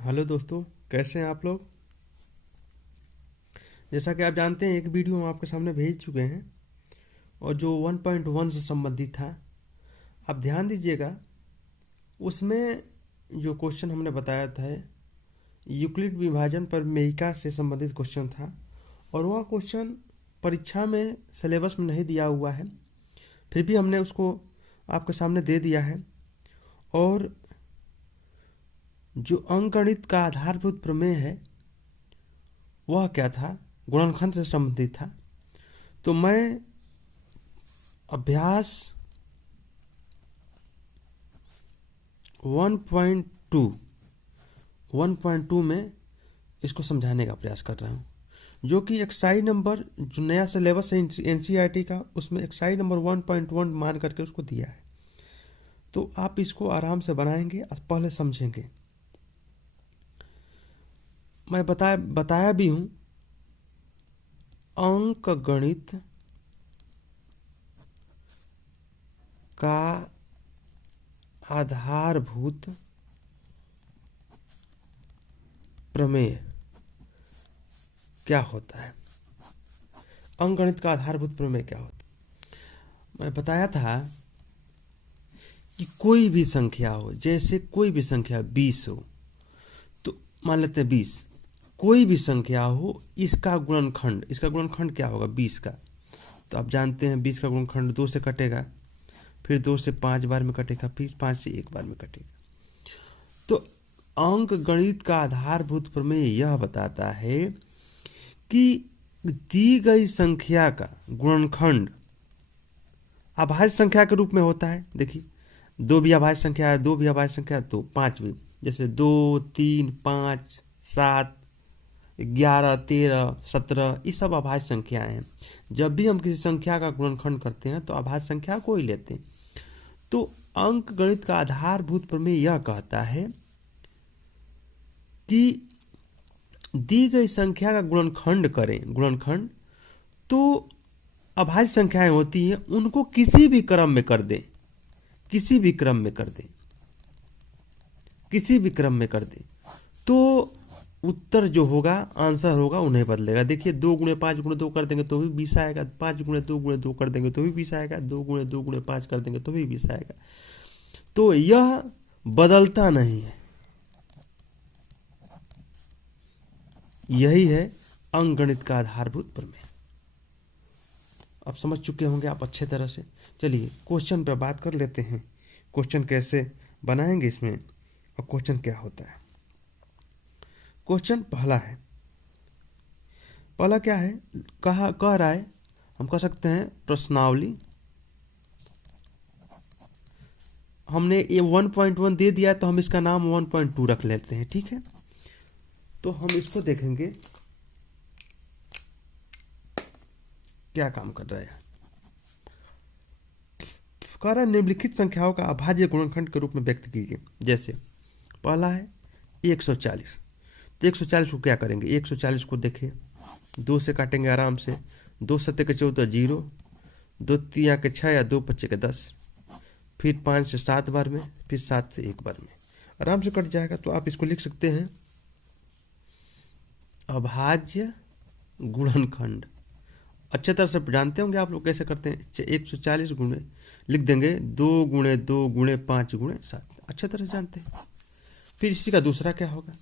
Hello दोस्तों, कैसे हैं आप लोग। जैसा कि आप जानते हैं, एक वीडियो हम आपके सामने भेज चुके हैं और जो 1.1 से संबंधित था। आप ध्यान दीजिएगा, उसमें जो क्वेश्चन हमने बताया था, यूक्लिड विभाजन पर मेहिका से संबंधित क्वेश्चन था और वह क्वेश्चन परीक्षा में सिलेबस में नहीं दिया हुआ है, फिर भी हमने उसको आपके सामने दे दिया है। और जो अंकगणित का आधारभूत प्रमेय है वह क्या था, गुणनखंड से संबंधित था। तो मैं अभ्यास 1.2 में इसको समझाने का प्रयास कर रहा हूँ, जो कि एक्सरसाइज नंबर जो नया सिलेबस है एनसीईआरटी का, उसमें एक्सरसाइज नंबर 1.1 मान करके उसको दिया है। तो आप इसको आराम से बनाएंगे और पहले समझेंगे। मैं बताया भी हूँ, अंक गणित का आधारभूत प्रमेय क्या होता है। अंकगणित का आधारभूत प्रमेय क्या होता है, मैं बताया था कि कोई भी संख्या हो, जैसे कोई भी संख्या 20 हो, तो मान लेते हैं 20, कोई भी संख्या हो, इसका गुणनखंड क्या होगा 20 का। तो आप जानते हैं 20 का गुणनखंड 2 से कटेगा, फिर 2 से 5 बार में कटेगा, फिर 5 से 1 बार में कटेगा। तो अंक गणित का आधारभूत प्रमेय यह बताता है कि दी गई संख्या का गुणनखंड अभाज्य संख्या के रूप में होता है। देखिए, 2 भी अभाज्य संख्या है, 2 भी अभाज्य संख्या है, तो 5 भी। जैसे 2, 3, 5, 7, 11, 13, 17, ये सब अभाज्य संख्याएं हैं। जब भी हम किसी संख्या का गुणनखंड करते हैं तो अभाज्य संख्या को ही लेते हैं। तो अंक गणित का आधारभूत प्रमेय यह कहता है कि दी गई संख्या का गुणनखंड तो अभाज्य संख्याएं होती हैं, उनको किसी भी क्रम में कर दें, किसी भी क्रम में कर दें, तो उत्तर जो होगा, आंसर होगा, उन्हें बदलेगा। देखिए, 2 गुणे 5 गुणे 2 कर देंगे तो भी 20 आएगा, 5 गुणे 2 गुणे 2 कर देंगे तो भी 20 आएगा, 2 गुणे 2 गुणे 5 कर देंगे तो भी 20 आएगा। तो यह बदलता नहीं है। यही है अंकगणित का आधारभूत प्रमेय। आप समझ चुके होंगे आप अच्छे तरह से। चलिए क्वेश्चन पे बात कर लेते हैं, क्वेश्चन कैसे बनाएंगे इसमें और क्वेश्चन क्या होता है। क्वेश्चन पहला क्या है, कह रहा है, हम कह सकते हैं प्रश्नावली। हमने ये 1.1 दे दिया तो हम इसका नाम 1.2 रख लेते हैं, ठीक है। तो हम इसको देखेंगे क्या काम कर रहा है। कह रहा है निम्नलिखित संख्याओं का अभाज्य गुणनखंड के रूप में व्यक्त कीजिए। जैसे पहला है 140, तो 140 को क्या करेंगे, 140 को देखिए 2 से काटेंगे आराम से। 2 सत्ते के 14, 0, 2 तिया के 6 या 2 पच्चे के 10, फिर 5 से 7 बार में, फिर 7 से 1 बार में, आराम से कट जाएगा। तो आप इसको लिख सकते हैं अभाज्य गुणनखंड। अच्छे तरह से जानते होंगे आप लोग कैसे करते हैं। 140 गुणे लिख देंगे 2 गुणे 2 गुणे 5 गुणे 7, अच्छे तरह से जानते हैं। फिर इसी का दूसरा क्या होगा,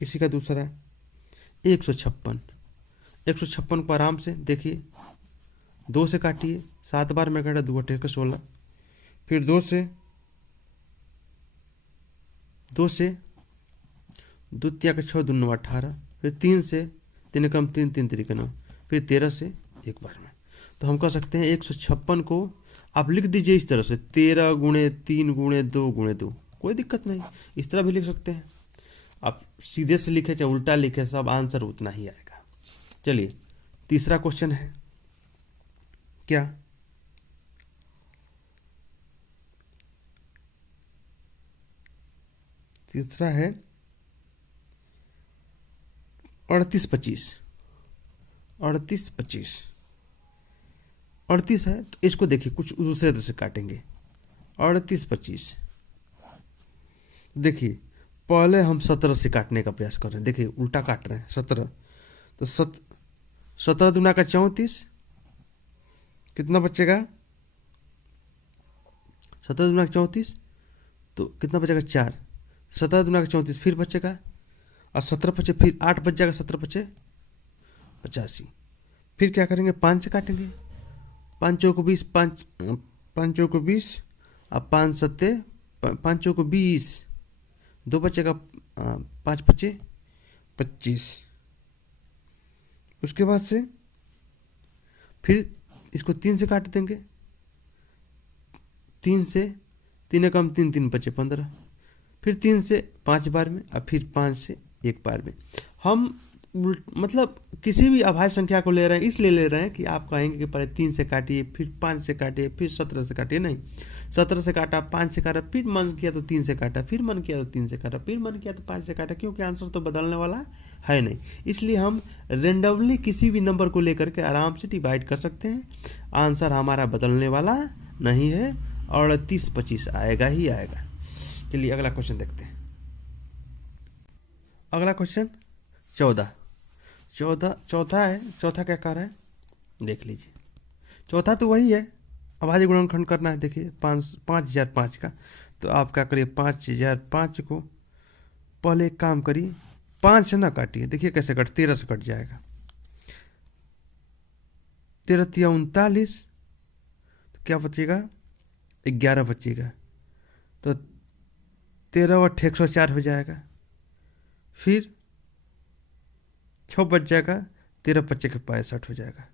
इसी का दूसरा 156 को आराम से देखिए, 2 से काटिए, 7 बार में काटा, 2 अठे 16, फिर 2 से 2 तिया के 6, 2 9 18, फिर 3 से 3 कम 3, 3 तिरिक 9, फिर 13 से 1 बार में। तो हम कह सकते हैं 156 को आप लिख दीजिए इस तरह से, 13 गुणे 3 गुणे 2 गुणे 2, कोई दिक्कत नहीं, इस तरह भी लिख सकते हैं। आप सीधे से लिखे चाहे उल्टा लिखे, सब आंसर उतना ही आएगा। चलिए तीसरा क्वेश्चन है क्या, तीसरा है 38 25। 38 है तो इसको देखिए कुछ दूसरे तरह से काटेंगे। 38 25 देखिए, पहले हम 17 से काटने का प्रयास कर रहे हैं। देखिए उल्टा काट रहे हैं 17, तो 17 दूना का 34, कितना बचेगा? 17 दूना का 34, तो कितना बचेगा? 4। 17 दूना का 34 फिर बचेगा, और 17 बचे, फिर 8 बच जाएगा, 17 बचे 85। फिर क्या करेंगे? 5 से काटेंगे। 5 चौको 20, 5 चौको 20, अब 5 सत्ते 5 चौको 20, 2 बचेगा, 5 बचे 25। उसके बाद से फिर इसको 3 से काट देंगे। 3 से 3 कम 3, 3 बचे 15। फिर 3 से 5 बार में, और फिर 5 से 1 बार में। हम मतलब किसी भी अभाज्य संख्या को ले रहे हैं, इसलिए ले रहे हैं कि आप कहेंगे कि पहले 3 से काटिए, फिर 5 से काटिए, फिर 17 से काटिए। नहीं, 17 से काटा, 5 से काटा, फिर मन किया तो 3 से काटा, फिर मन किया तो 3 से काटा, फिर मन किया तो 5 से काटा, क्योंकि आंसर तो बदलने वाला है नहीं। इसलिए हम रेंडमली किसी भी नंबर को लेकर के आराम से डिवाइड कर सकते हैं। आंसर हमारा बदलने वाला नहीं है, और 30-25 आएगा ही आएगा। चलिए अगला क्वेश्चन देखते हैं। अगला क्वेश्चन 14 चौथा है। चौथा क्या कर रहा है देख लीजिए। चौथा तो वही है, अभाज्य गुणनखंड करना है। देखिए 5005 का, तो आप क्या करिए? 5005 को पहले एक काम करिए, 5 से ना काटिए। देखिए कैसे कट, 13 से कट जाएगा। 13 तिया 39, तो क्या बचेगा? 11 बचेगा, तो 13 व 104 हो जाएगा। फिर 6 बच जाएगा, 13 बच्चे के 65 हो जाएगा।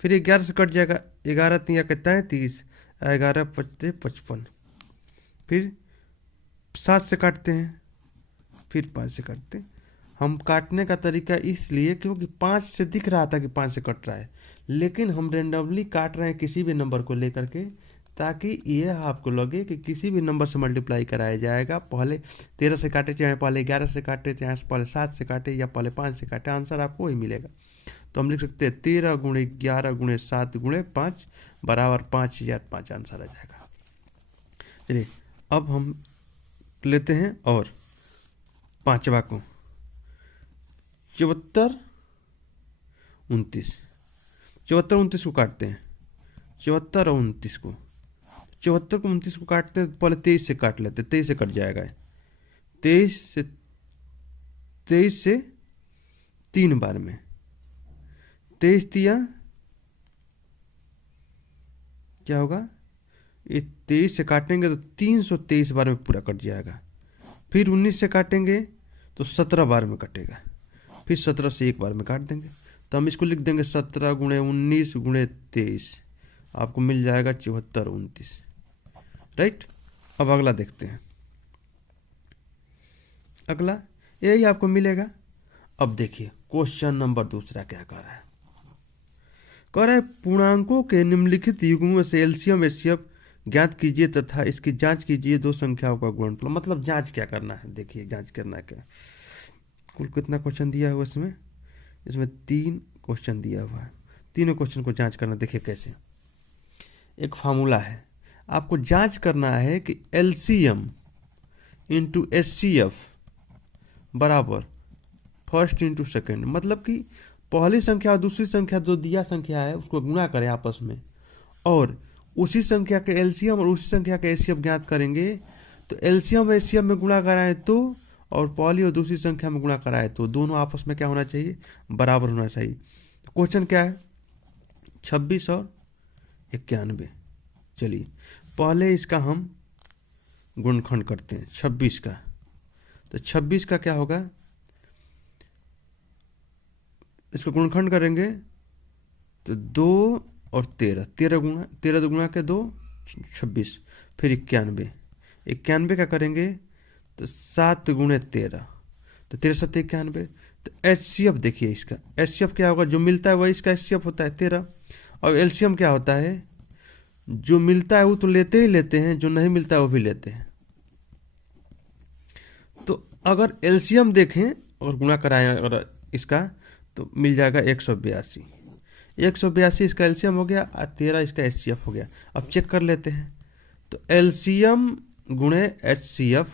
फिर 11 से कट जाएगा, 11 तिया के 33, 11 बचते 55। फिर 7 से काटते हैं, फिर 5 से काटते हैं। हम काटने का तरीका इसलिए क्योंकि 5 से दिख रहा था कि 5 से कट रहा है, लेकिन हम रेंडमली काट रहे हैं किसी भी नंबर को लेकर के, ताकि ये आपको लगे कि किसी भी नंबर से मल्टीप्लाई कराया जाएगा। पहले 13 से काटे, चाहे पहले 11 से काटे, चाहे पहले 7 से काटे, या पहले 5 से काटे, आंसर आपको वही मिलेगा। तो हम लिख सकते हैं 13 गुणे 11 गुणे 7 गुणे 5 बराबर 5005 आंसर आ जाएगा। चलिए अब हम लेते हैं और पांचवा को 74 29। 74 29 को काटते हैं, 74 और 29 को, 74 को 29 को काटते हैं। पहले 23 से काट लेते हैं, 23 से कट जाएगा। 23 से 3 बार में, 23 तिया क्या होगा? ये 23 से काटेंगे तो 323 बार में पूरा कट जाएगा। फिर 19 से काटेंगे तो 17 बार में कटेगा। फिर 17 से 1 बार में काट देंगे, तो हम इसको लिख देंगे 17 गुणे 19 गुणे 23, आपको मिल जाएगा 74 29। राइट। अब अगला देखते हैं। अगला यही आपको मिलेगा। अब देखिए क्वेश्चन नंबर दूसरा क्या कर रहा है। कह रहा है पूर्णांकों के निम्नलिखित युग्मों से एलसीएम एचसीएफ ज्ञात कीजिए तथा इसकी जांच कीजिए। 2 संख्याओं का गुणनफल, मतलब जांच क्या करना है। देखिए जांच करना है क्या, कुल कितना क्वेश्चन दिया हुआ इसमें? इसमें 3 क्वेश्चन दिया हुआ है। तीनों क्वेश्चन को जांच करना। देखिए कैसे, एक फार्मूला है, आपको जांच करना है कि एलसीएम इंटू एचसीएफ बराबर फर्स्ट इंटू सेकेंड, मतलब कि पहली संख्या और दूसरी संख्या जो दिया संख्या है उसको गुणा करें आपस में, और उसी संख्या के एलसीएम और उसी संख्या के एचसीएफ ज्ञात करेंगे। तो एलसीएम एचसीएफ में गुणा कराएं तो, और पहली और दूसरी संख्या में गुणा कराएं तो दोनों आपस में क्या होना चाहिए? बराबर होना चाहिए। तो क्वेश्चन क्या है? 26 और 91। चलिए पहले इसका हम गुणनखंड करते हैं 26 का। तो 26 का क्या होगा? इसका गुणनखंड करेंगे तो 2 और 13, 13 गुणा के 2 26, फिर 91। 91 का करेंगे तो 7 गुणे 13, तो 13 7 91। तो एचसीएफ देखिए, इसका एचसीएफ क्या होगा? जो मिलता है वही इसका एचसीएफ होता है 13, और एलसीएम क्या होता है? जो मिलता है वो तो लेते ही लेते हैं, जो नहीं मिलता है वो भी लेते हैं। तो अगर एलसीएम देखें और गुणा कराएं अगर इसका, तो मिल जाएगा 182। 182 इसका एलसीएम हो गया और 13 इसका एचसीएफ हो गया। अब चेक कर लेते हैं। तो एलसीएम गुणे एचसीएफ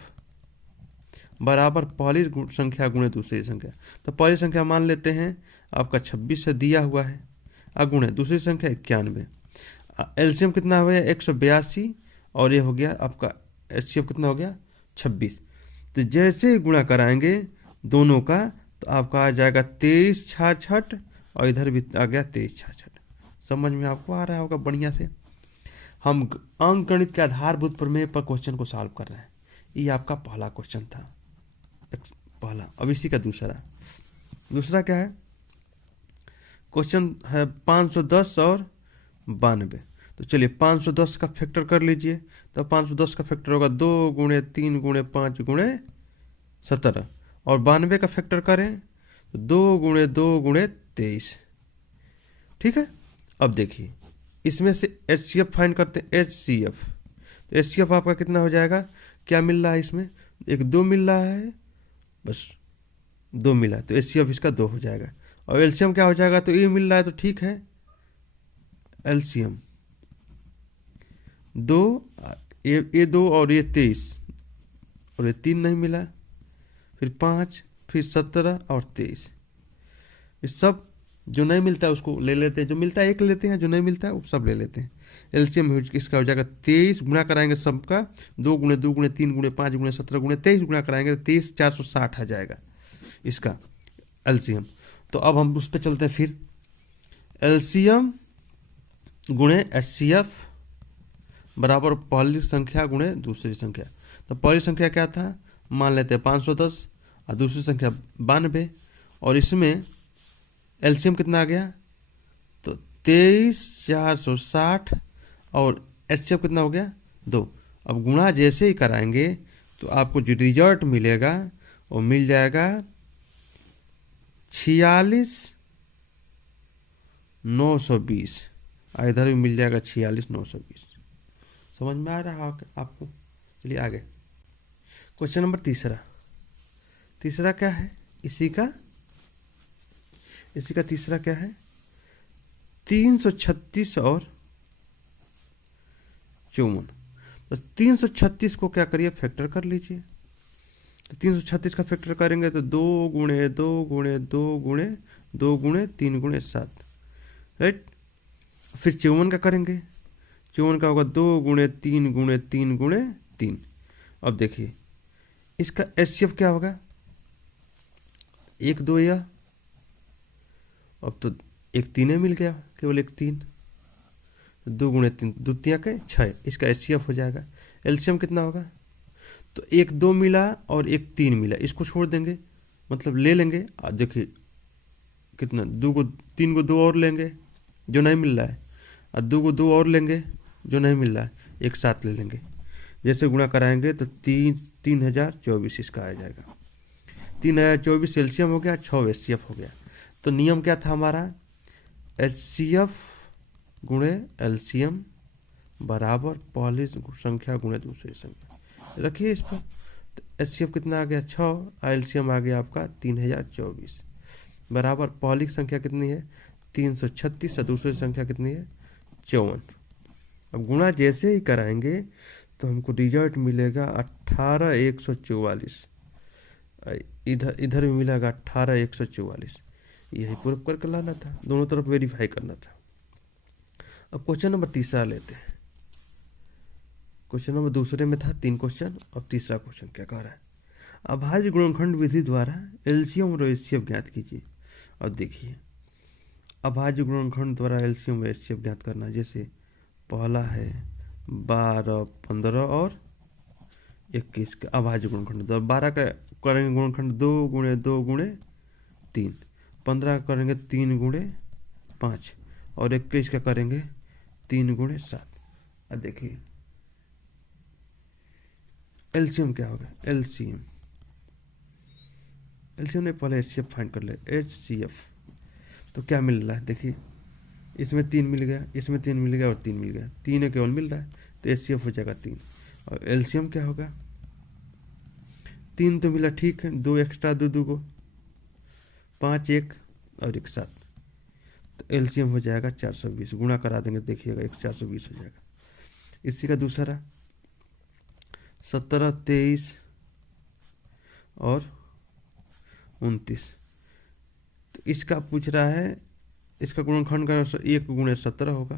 बराबर पहली संख्या गुणे दूसरी संख्या। तो पहली संख्या मान लेते हैं आपका 26 से दिया हुआ है, गुणे दूसरी संख्या 91। एलसीएम कितना हो गया 182, और ये हो गया आपका एचसीएफ कितना हो गया 26। तो जैसे ही गुणा कराएंगे दोनों का तो आपका आ जाएगा 23×66, और इधर भी आ गया 23×66। समझ में आपको आ रहा होगा बढ़िया से। हम अंक गणित के आधारभूत प्रमेय पर क्वेश्चन को सॉल्व कर रहे हैं। ये आपका पहला क्वेश्चन था, पहला। अब इसी का दूसरा क्या है, क्वेश्चन है 510 और 92। तो चलिए 510 का फैक्टर कर लीजिए। तो 510 का फैक्टर होगा 2 × 3 × 5 × 17, और 92 का फैक्टर करें तो 2 × 2 × 23। ठीक है। अब देखिए इसमें से एचसीएफ फाइंड करते हैं, एचसीएफ। तो एचसीएफ आपका कितना हो जाएगा, क्या मिल रहा है इसमें, एक 2 मिल रहा है, बस 2 मिला है, तो एचसीएफ इसका 2 हो जाएगा। और एलसीएम क्या हो जाएगा, तो ये मिल रहा है तो ठीक है, एलसीएम 2, ये 2 और ये 23, और ये 3 नहीं मिला, फिर 5, फिर 17 और 23। इस सब जो नहीं मिलता है उसको ले लेते हैं, जो मिलता है एक लेते हैं, जो नहीं मिलता है वो सब ले लेते हैं। एलसीएम इसका हो जाएगा 23, गुणा कराएंगे सबका 2 × 2 × 3 × 5 × 17 × 23, गुणा कराएंगे तो 23,460 आ जाएगा इसका एलसीएम। तो अब हम उस पर चलते हैं फिर, एलसीएम गुणे एचसीएफ बराबर पहली संख्या गुणे दूसरी संख्या। तो पहली संख्या क्या था, मान लेते हैं 510, और दूसरी संख्या 92, और इसमें एलसीएम कितना आ गया, तो 23,460, और एचसीएफ कितना हो गया 2। अब गुणा जैसे ही कराएंगे तो आपको जो रिजल्ट मिलेगा वो मिल जाएगा 46,920, और इधर भी मिल जाएगा 46,920। समझ में आ रहा है आपको। चलिए आगे, क्वेश्चन नंबर तीसरा क्या है, इसी का तीसरा क्या है, 336 और 54। तो 336 को क्या करिए, फैक्टर कर लीजिए। तो 336 का फैक्टर करेंगे तो 2 × 2 × 2 × 2 × 3 × 7, राइट। फिर 54 का करेंगे, 54 का होगा 2 × 3 × 3 × 3। अब देखिए इसका एचसीएफ क्या होगा, 1 2 या, अब तो एक 3 मिल गया, केवल एक 3, 2 × 3 2 3 के 6, इसका एचसीएफ हो जाएगा। एलसीएम कितना होगा, तो एक 2 मिला और एक 3 मिला, इसको छोड़ देंगे, मतलब ले लेंगे। देखिए कितना, 2 को 3 को 2 और लेंगे जो नहीं मिल रहा है, और 2 को 2 और लेंगे जो नहीं मिल रहा है, एक साथ ले लेंगे। जैसे गुणा कराएंगे तो 3,024 इसका आ जाएगा। 3,024 एलसीएम हो गया, 6 एचसीएफ हो गया। तो नियम क्या था हमारा, एचसीएफ गुणे एलसीएम बराबर पहली संख्या गुणे दूसरी संख्या। रखिए इस पर, तो एचसीएफ कितना आ गया 6, और एलसीएम आ गया आपका 3,024 बराबर पहली संख्या कितनी है 336, और दूसरी संख्या कितनी है 54। अब गुणा जैसे ही कराएंगे तो हमको रिजल्ट मिलेगा 18,144, इधर भी मिलेगा 18,144। यही प्रूफ करके लाना था, दोनों तरफ वेरीफाई करना था। अब क्वेश्चन नंबर तीसरा लेते हैं। क्वेश्चन नंबर दूसरे में था 3 क्वेश्चन, अब तीसरा क्वेश्चन क्या कह रहा है, अभाज्य गुणनखंड विधि द्वारा एलसीएम और एचसीएफ ज्ञात कीजिए। अब देखिए अभाज्य गुणनखंड द्वारा एलसीएम और एचसीएफ ज्ञात करना, जैसे पहला है 12, 15 और 21 का अभाज्य गुणनखंड। तो 12 का करेंगे गुणनखंड 2 × 2 × 3, 15 का करेंगे 3 × 5, और 21 का करेंगे 3 × 7। अब देखिए एलसीएम क्या होगा, एलसीएम ने पहले एचसीएफ फाइंड कर ले, एचसीएफ। तो क्या मिल रहा है, देखिए इसमें 3 मिल गया, इसमें 3 मिल गया और 3 मिल गया, 3 केवल मिल रहा है, तो एचसीएफ हो जाएगा 3। और एलसीएम क्या होगा, 3 तो मिला, ठीक है, 2 एक्स्ट्रा 2 2 को 5 1 और 1 7, तो एलसीएम हो जाएगा 420। गुणा करा देंगे, देखिएगा 420 हो जाएगा। इसी का दूसरा 17 23 और 29। तो इसका पूछ रहा है, इसका गुणनखंड का 1 गुणे 17 होगा,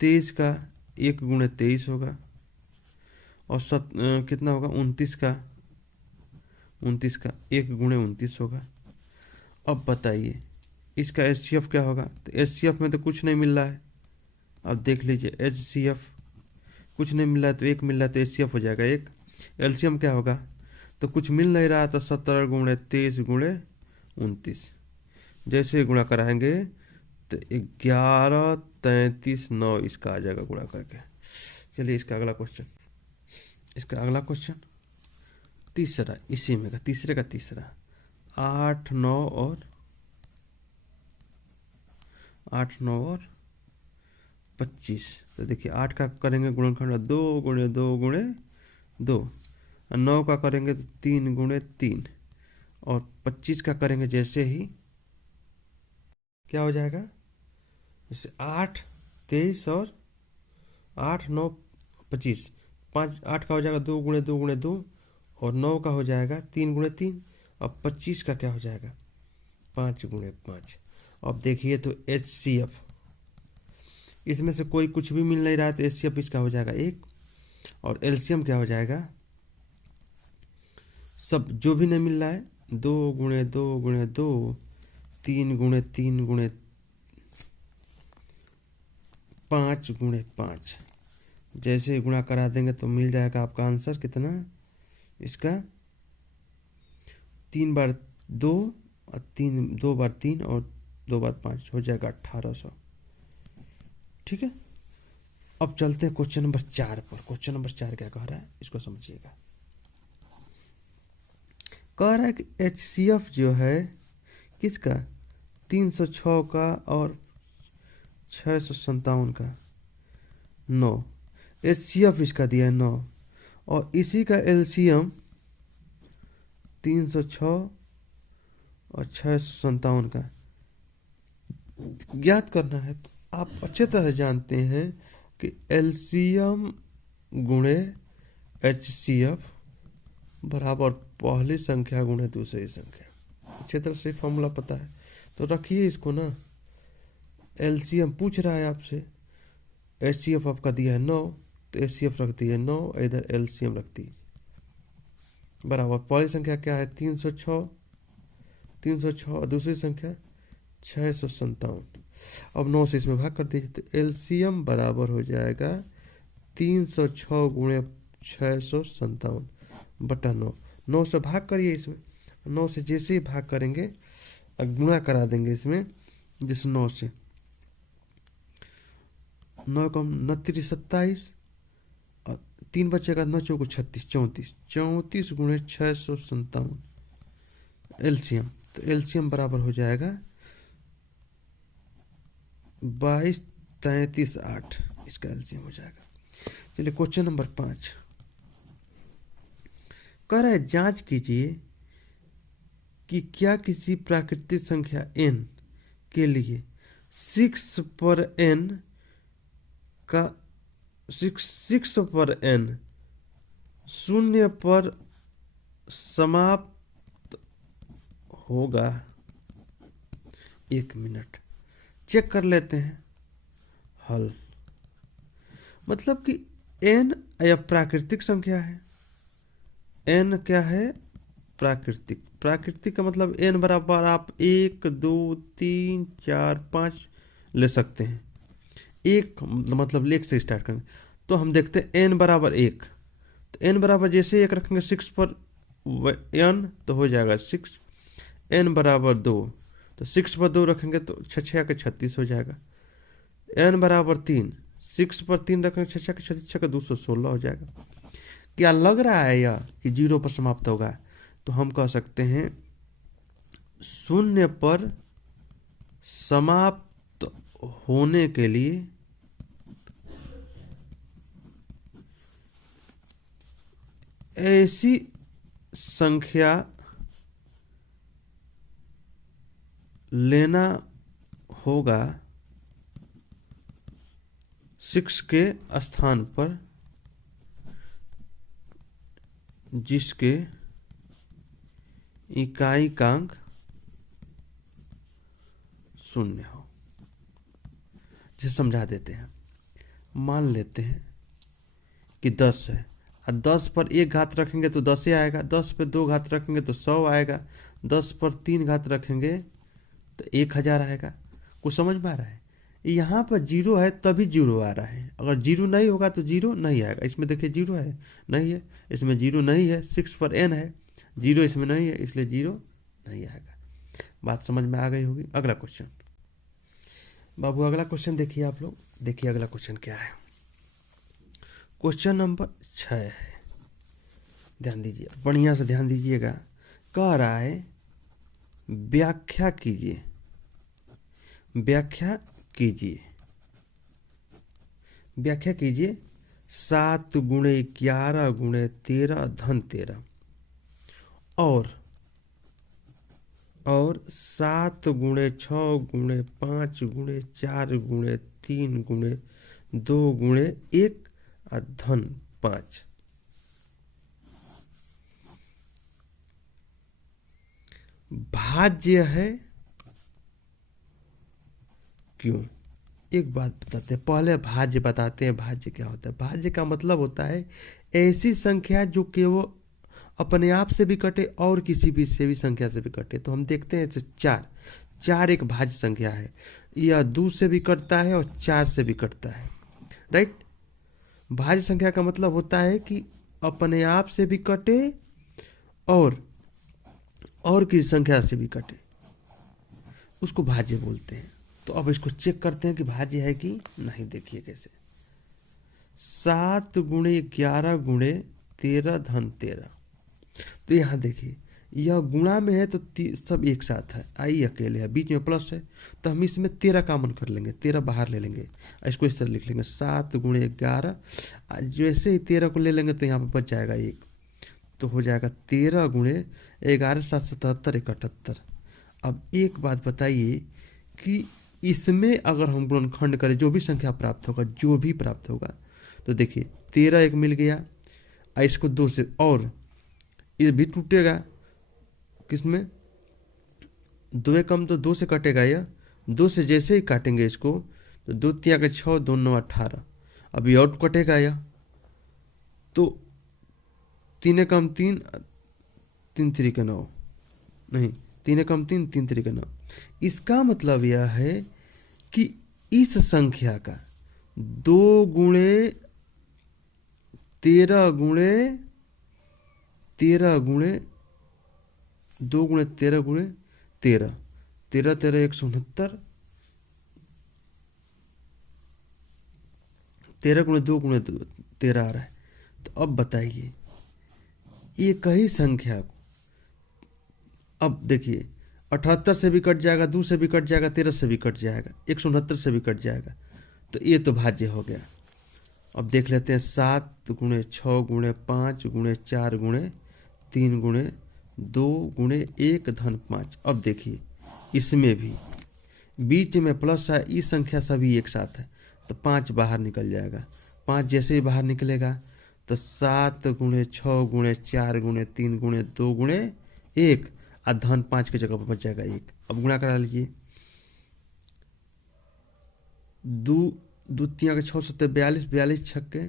23 का 1 गुणे 23 होगा, और कितना होगा 29 का 1 गुणे 29 होगा। अब बताइए इसका एचसीएफ क्या होगा। तो एचसीएफ में तो कुछ नहीं मिल रहा है, अब देख लीजिए एचसीएफ कुछ नहीं मिल रहा है तो 1 मिल रहा है तो एचसीएफ हो जाएगा 1। एलसीएम क्या होगा, तो कुछ मिल नहीं रहा तो 17 गुणे 23 गुणे 29, जैसे गुणा कराएंगे तो 11 33 9 इसका आ जाएगा गुणा करके। चलिए इसका अगला क्वेश्चन, तीसरा, इसी में का तीसरे का तीसरा, 8 9 और 25। तो देखिए 8 का करेंगे गुणनखंड 2 गुणे 2 गुणे 2, और 9 का करेंगे तो 3 गुणे 3, और 25 का करेंगे जैसे ही क्या हो जाएगा, जैसे 8 23 और 8 9 25, 8 का हो जाएगा 2 गुणे 2 गुणे 2, और 9 का हो जाएगा 3 गुणे 3, और 25 का क्या हो जाएगा 5 गुणे 5। अब देखिए तो एचसीएफ, इसमें से कोई कुछ भी मिल नहीं रहा है तो एचसीएफ इसका हो जाएगा 1, और एलसीएम क्या हो जाएगा, सब जो भी नहीं मिल रहा है 2 गुणे 2 गुणे 2, 3 गुणे 3 गुणे 5 गुणे 5, जैसे गुणा करा देंगे तो मिल जाएगा आपका आंसर कितना, इसका 3 बार 2 और 2 बार 3 और 2 बार 5 हो जाएगा 1800। ठीक है, अब चलते हैं क्वेश्चन नंबर 4 पर। क्वेश्चन नंबर 4 क्या कह रहा है इसको समझिएगा। कह रहा है कि एचसीएफ जो है किसका 306 का और 657 का 9, एचसीएफ इसका दिया है 9, और इसी का एलसीएम 306 और 657 का ज्ञात करना है। तो आप अच्छे तरह जानते हैं कि एलसीएम गुणे एचसीएफ बराबर पहली संख्या गुणे दूसरी संख्या। अच्छे तरह से फॉर्मूला पता है तो रखिए इसको ना। एलसीएम पूछ रहा है आपसे, एचसीएफ आपका दिया है 9 तो एचसीएफ रख दिए 9, इधर एलसीएम रख दी बराबर पहली संख्या क्या है 306 और दूसरी संख्या 657। अब 9 से इसमें भाग कर दीजिए तो एलसीएम बराबर हो जाएगा 306 गुणे 657 बटा 9। 9 से भाग करिए इसमें, 9 से जैसे ही भाग करेंगे गुणा करा देंगे इसमें, जिस 9 से 9 कम 29 27 और 3 बचेगा 9 चौको 36 34 गुणे 657 एलसीएम। तो एलसीएम बराबर हो जाएगा 22 33 8, इसका एलसीएम हो जाएगा। चलिए क्वेश्चन नंबर 5 कह रहा है जांच कीजिए कि क्या किसी प्राकृतिक संख्या n के लिए 6 पर n का 6 पर n शून्य पर समाप्त होगा। 1 मिनट चेक कर लेते हैं हल। मतलब कि n या प्राकृतिक संख्या है, n क्या है प्राकृतिक का मतलब n बराबर आप 1 2 3 4 5 ले सकते हैं। 1 मतलब लेख से स्टार्ट करेंगे तो हम देखते हैं n बराबर 1, तो n बराबर जैसे 1 रखेंगे 6 पर n तो हो जाएगा 6। n बराबर 2 तो 6 पर 2 रखेंगे तो 6 के 36 हो जाएगा। n बराबर 3, 6 पर 3 रखेंगे 6 के 36 का 216 हो जाएगा। क्या लग रहा है यह कि 0 पर समाप्त होगा, तो हम कह सकते हैं शून्य पर समाप्त होने के लिए ऐसी संख्या लेना होगा 6 के स्थान पर जिसके इकाई-कांक शून्य हो। जिसे समझा देते हैं। मान लेते हैं कि 10 है और 10 पर 1 घात रखेंगे तो 10 ही आएगा, 10 पर 2 घात रखेंगे तो 100 आएगा, 10 पर 3 घात रखेंगे तो 1000 आएगा। कुछ समझ में आ रहा है? यहाँ पर जीरो है तभी जीरो आ रहा है, अगर जीरो नहीं होगा तो जीरो नहीं आएगा। इसमें देखिए जीरो है, नहीं है, इसमें जीरो नहीं है, 6 पर n है, जीरो इसमें नहीं है, इसलिए जीरो नहीं आएगा। बात समझ में आ गई होगी। अगला क्वेश्चन बाबू, अगला क्वेश्चन देखिए आप लोग। देखिए अगला क्वेश्चन क्या है। क्वेश्चन नंबर 6 है। ध्यान दीजिए, बढ़िया से ध्यान दीजिएगा। कह रहा है व्याख्या कीजिए, व्याख्या कीजिए, व्याख्या कीजिए 7 गुणे 11 गुणे 13 धन 13 और 7 गुणे 6 गुणे 5 गुणे 4 गुणे 3 गुणे 2 गुणे 1 और धन 5। भाज्य है क्यों? एक बात बताते हैं, पहले भाज्य बताते हैं। भाज्य क्या होता है? भाज्य का मतलब होता है ऐसी संख्या जो केवल अपने आप से भी कटे और किसी भी से भी संख्या से भी कटे। तो हम देखते हैं चार एक भाज्य संख्या है, यह 2 से भी कटता है और 4 से भी कटता है, राइट। भाज्य संख्या का मतलब होता है कि अपने आप से भी कटे और किसी संख्या से भी कटे, उसको भाज्य बोलते हैं। तो अब इसको चेक करते हैं कि भाज्य है कि नहीं। देखिए कैसे। 7 गुणे 11 गुणे 13 धन 13। तो यहाँ देखिए, यह गुणा में है तो सब एक साथ है, आई अकेले है, बीच में प्लस है, तो हम इसमें 13 कॉमन कर लेंगे, 13 बाहर ले लेंगे। इसको इस तरह लिख लेंगे 7 गुणे 11। जैसे ही 13 को ले लेंगे तो यहाँ पर बच जाएगा 1, तो हो जाएगा 13 गुणे 11 7 77 71। अब एक बात बताइए कि इसमें अगर हम गुणनखंड करें, जो भी संख्या प्राप्त होगा, तो देखिए 13 एक मिल गया, इसको 2 से, और ये भी टूटेगा किसमें, 2 कम तो 2 से कटेगा। यह 2 से जैसे ही काटेंगे इसको तो 2 3 के 6 2 9 18। अभी और कटेगा यह, तो 3 कम 3 3 3 के 9, नहीं 3 कम 3 3 3 के 9। इसका मतलब यह है कि इस संख्या का 2 गुणे 13 गुणे 13 गुणे 2 गुणे 13 गुणे 13 13 13 169, 13 गुणे 2 गुणे 13 आ रहा है। तो अब बताइए एक ही संख्या को, अब देखिए 78 से भी कट जाएगा, 2 से भी कट जाएगा, 13 से भी कट जाएगा, 169 से भी कट जाएगा, तो ये तो भाज्य हो गया। अब देख लेते हैं 7 गुणे 6 गुणे 5 गुणे 4 गुणे 3 गुणे 2 गुणे 1 धन 5। अब देखिए इसमें भी बीच में प्लस है, इस संख्या सभी एक साथ है, तो 5 बाहर निकल जाएगा। 5 जैसे ही बाहर निकलेगा तो 7 गुणे 6 गुणे 4 गुणे 3 गुणे 2 गुणे 1 और धन 5 की जगह पर बच जाएगा 1। अब गुणा करा लीजिए, 2 2 3 के 6 7 42, 42 छक्के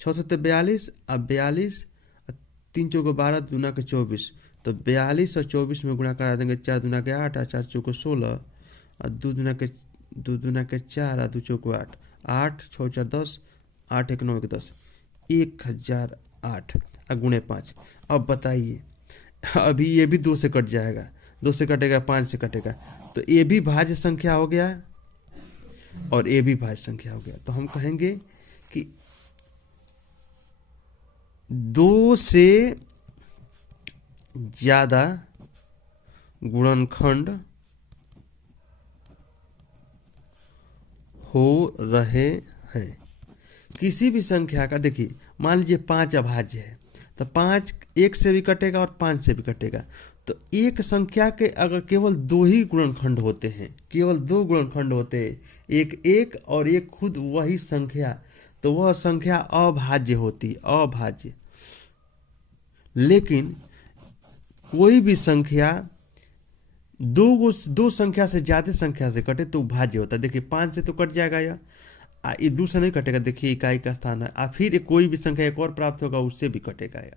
6 7 42 और 42 और 3 चौके 12 दूना के 24, तो 42 और 24 में गुणा करा देंगे। 4 दूना के 8 और 4 चौके 16 और 2 दूना के 4 और 2 चौके 8, 8 6 4 10, 8 1 9 1 10, 1008 और गुणे 5। अब बताइए, अभी ये भी 2 से कट जाएगा, 2 से कटेगा, 5 से कटेगा, तो ये भी भाज्य संख्या हो गया और ये भी भाज्य संख्या हो गया। तो हम कहेंगे कि 2 से ज्यादा गुणनखंड हो रहे हैं किसी भी संख्या का। देखिए मान लीजिए 5 अभाज्य है, तो 5 1 से भी कटेगा और 5 से भी कटेगा। तो एक संख्या के अगर केवल 2 ही गुणनखंड होते हैं, केवल 2 गुणनखंड होते हैं, एक 1 और एक खुद वही संख्या, तो वह संख्या अभाज्य होती, अभाज्य। लेकिन कोई भी संख्या दो संख्या से ज्यादा संख्या से कटे तो भाज्य होता है। देखिए 5 से तो कट जाएगा यह, ये 2 से नहीं कटेगा, देखिए इकाई का स्थान है, फिर कोई भी संख्या एक और प्राप्त होगा उससे भी कटेगा यह,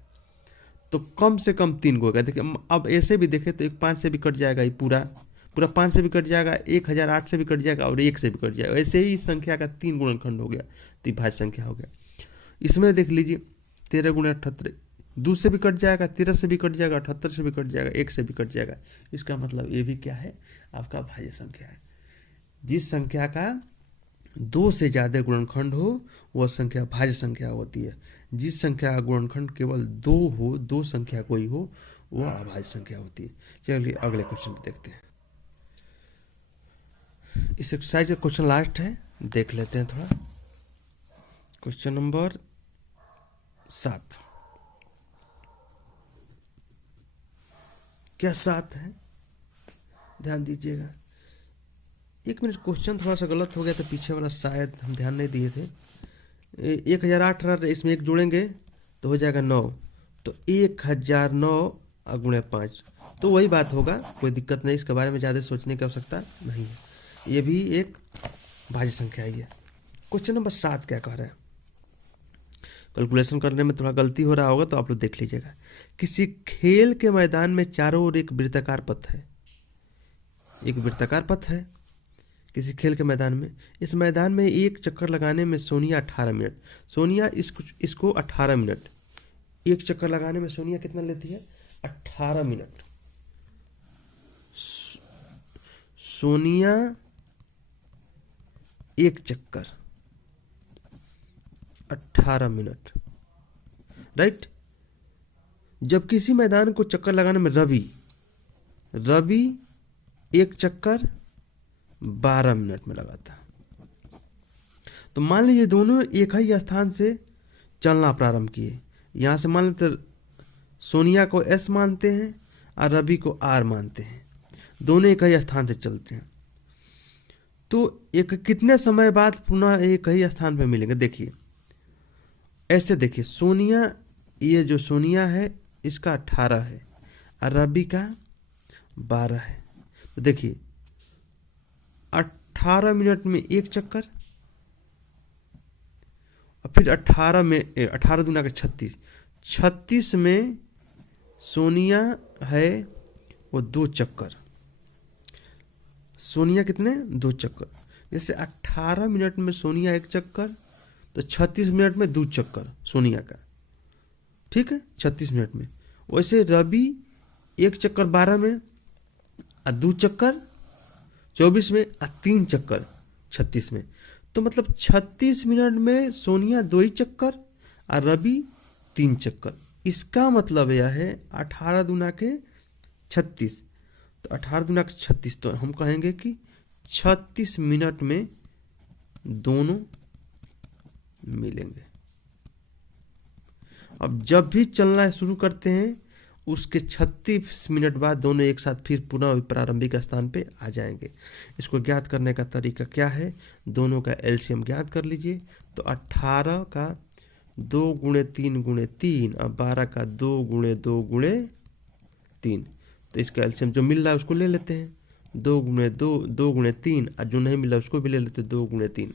तो कम से कम 3 को होगा। देखिए अब ऐसे भी देखें तो एक 5 से भी कट जाएगा, ये पूरा 5 से भी कट जाएगा, 1008 से भी कट जाएगा और 1 से भी कट जाएगा। ऐसे ही इस संख्या का 3 गुणनखंड हो गया, त्रिभाज्य संख्या हो गया। इसमें देख लीजिए 13 गुणे 78, 2 से भी कट जाएगा, 13 से भी कट जाएगा, 78 से भी कट जाएगा, 1 से भी कट जाएगा। इसका मतलब ये भी क्या है, आपका भाज्य संख्या है। जिस संख्या का 2 से ज़्यादा गुणनखंड हो वह संख्या भाज्य संख्या होती है। जिस संख्या का गुणनखंड केवल 2 हो, 2 संख्या कोई हो, वह अभाज्य संख्या होती है। चलिए अगले क्वेश्चन पे देखते हैं। इस एक्सरसाइज का क्वेश्चन लास्ट है, देख लेते हैं थोड़ा। क्वेश्चन नंबर 7, क्या 7 है, ध्यान दीजिएगा। 1 मिनट, क्वेश्चन थोड़ा सा गलत हो गया था, पीछे वाला शायद हम ध्यान नहीं दिए थे। 1008 इसमें 1 जोड़ेंगे तो हो जाएगा 9, तो 1009 गुणे 5, तो वही बात होगा, कोई दिक्कत नहीं, इसके बारे में ज़्यादा सोचने की आवश्यकता नहीं है। ये भी एक भाज्य संख्या ही है। क्वेश्चन नंबर 7 क्या कह रहा है, कैलकुलेशन करने में थोड़ा गलती हो रहा होगा तो आप लोग देख लीजिएगा। किसी खेल के मैदान में चारों ओर एक वृत्ताकार पथ है, एक वृत्ताकार पथ है किसी खेल के मैदान में। इस मैदान में एक चक्कर लगाने में सोनिया 18 मिनट, सोनिया इसको 18 मिनट, एक चक्कर लगाने में सोनिया कितना लेती है, 18 मिनट। सोनिया एक चक्कर 18 मिनट, राइट। जब किसी मैदान को चक्कर लगाने में रवि एक चक्कर 12 मिनट में लगाता। तो मान लीजिए दोनों एक ही स्थान से चलना प्रारंभ किए। यहाँ से मान लेते सोनिया को S मानते हैं और रवि को R मानते हैं, दोनों एक ही स्थान से चलते हैं। तो एक कितने समय बाद पुनः एक ही स्थान पर मिलेंगे, देखिए ऐसे देखिए, सोनिया, ये जो सोनिया है इसका 18 है और रवि का 12 है। तो देखिए 18 मिनट में एक चक्कर और फिर 18 में 18 दूना का 36, 36 में सोनिया है वो 2 चक्कर, सोनिया कितने 2 चक्कर। जैसे 18 मिनट में सोनिया एक चक्कर तो 36 मिनट में 2 चक्कर सोनिया का, ठीक है, 36 मिनट में। वैसे रवि एक चक्कर 12 में और 2 चक्कर 24 में और 3 चक्कर 36 में। तो मतलब 36 मिनट में सोनिया 2 ही चक्कर और रवि 3 चक्कर। इसका मतलब यह है 18 दूना के 36, तो 18 दूना के 36, तो हम कहेंगे कि 36 मिनट में दोनों मिलेंगे। अब जब भी चलना शुरू करते हैं उसके 36 मिनट बाद दोनों एक साथ फिर पुनः प्रारंभिक स्थान पे आ जाएंगे। इसको ज्ञात करने का तरीका क्या है, दोनों का एलसीएम ज्ञात कर लीजिए। तो 18 का 2 गुणे 3 गुणे 3 और 12 का 2 गुणे 2 गुणे 3, तो इसका एलसीएम जो मिल रहा है उसको ले लेते हैं, 2 गुणे 2, 2 गुणे 3, और जो नहीं मिल रहा उसको भी ले लेते हैं, 2 गुणे 3,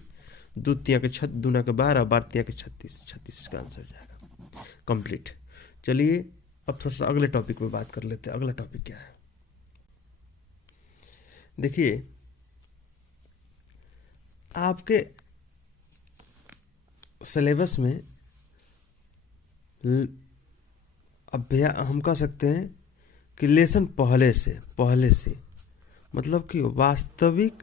2 तिया के 6 दूना के 12, 12 तिया के 36, 36 इसका आंसर हो जाएगा, कंप्लीट। चलिए अब थोड़ा सा अगले टॉपिक पे बात कर लेते हैं। अगला टॉपिक क्या है, देखिए आपके सिलेबस में हम कह सकते हैं कि लेसन पहले से मतलब कि वास्तविक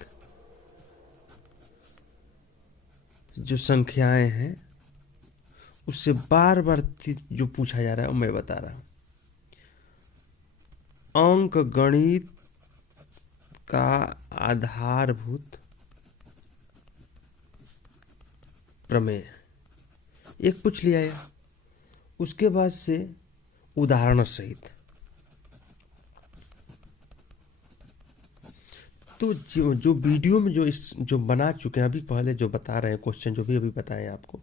जो संख्याएं हैं उससे बार बार जो पूछा जा रहा है वो मैं बता रहा हूं। अंक गणित का आधारभूत प्रमेय एक पूछ लिया है, उसके बाद से उदाहरण सहित। तो जो वीडियो में जो बना चुके हैं अभी, पहले जो बता रहे हैं क्वेश्चन जो भी अभी बताए आपको,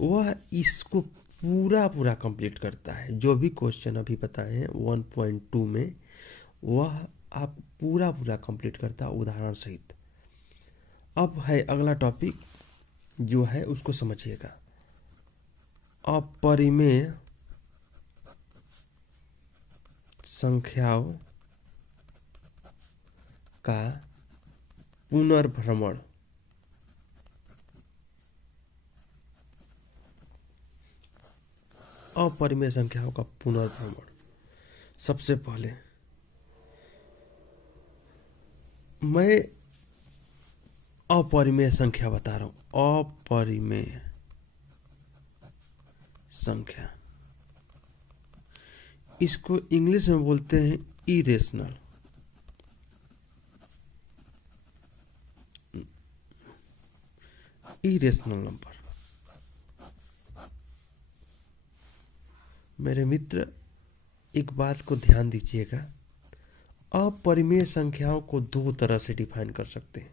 वह इसको पूरा पूरा कंप्लीट करता है। जो भी क्वेश्चन अभी बताए हैं 1.2 में, वह आप पूरा पूरा कंप्लीट करता है उदाहरण सहित। अब है अगला टॉपिक जो है उसको समझिएगा। अपरिमेय संख्याओं का पुनर्भ्रमण। अपरिमेय संख्याओं का पुनर्भ्रमण। सबसे पहले मैं अपरिमेय संख्या बता रहा हूं। अपरिमेय संख्या, इसको इंग्लिश में बोलते हैं इरेशनल। Irrational number. मेरे मित्र, एक बात को ध्यान दीजिएगा, अपरिमेय संख्याओं को दो तरह से डिफाइन कर सकते हैं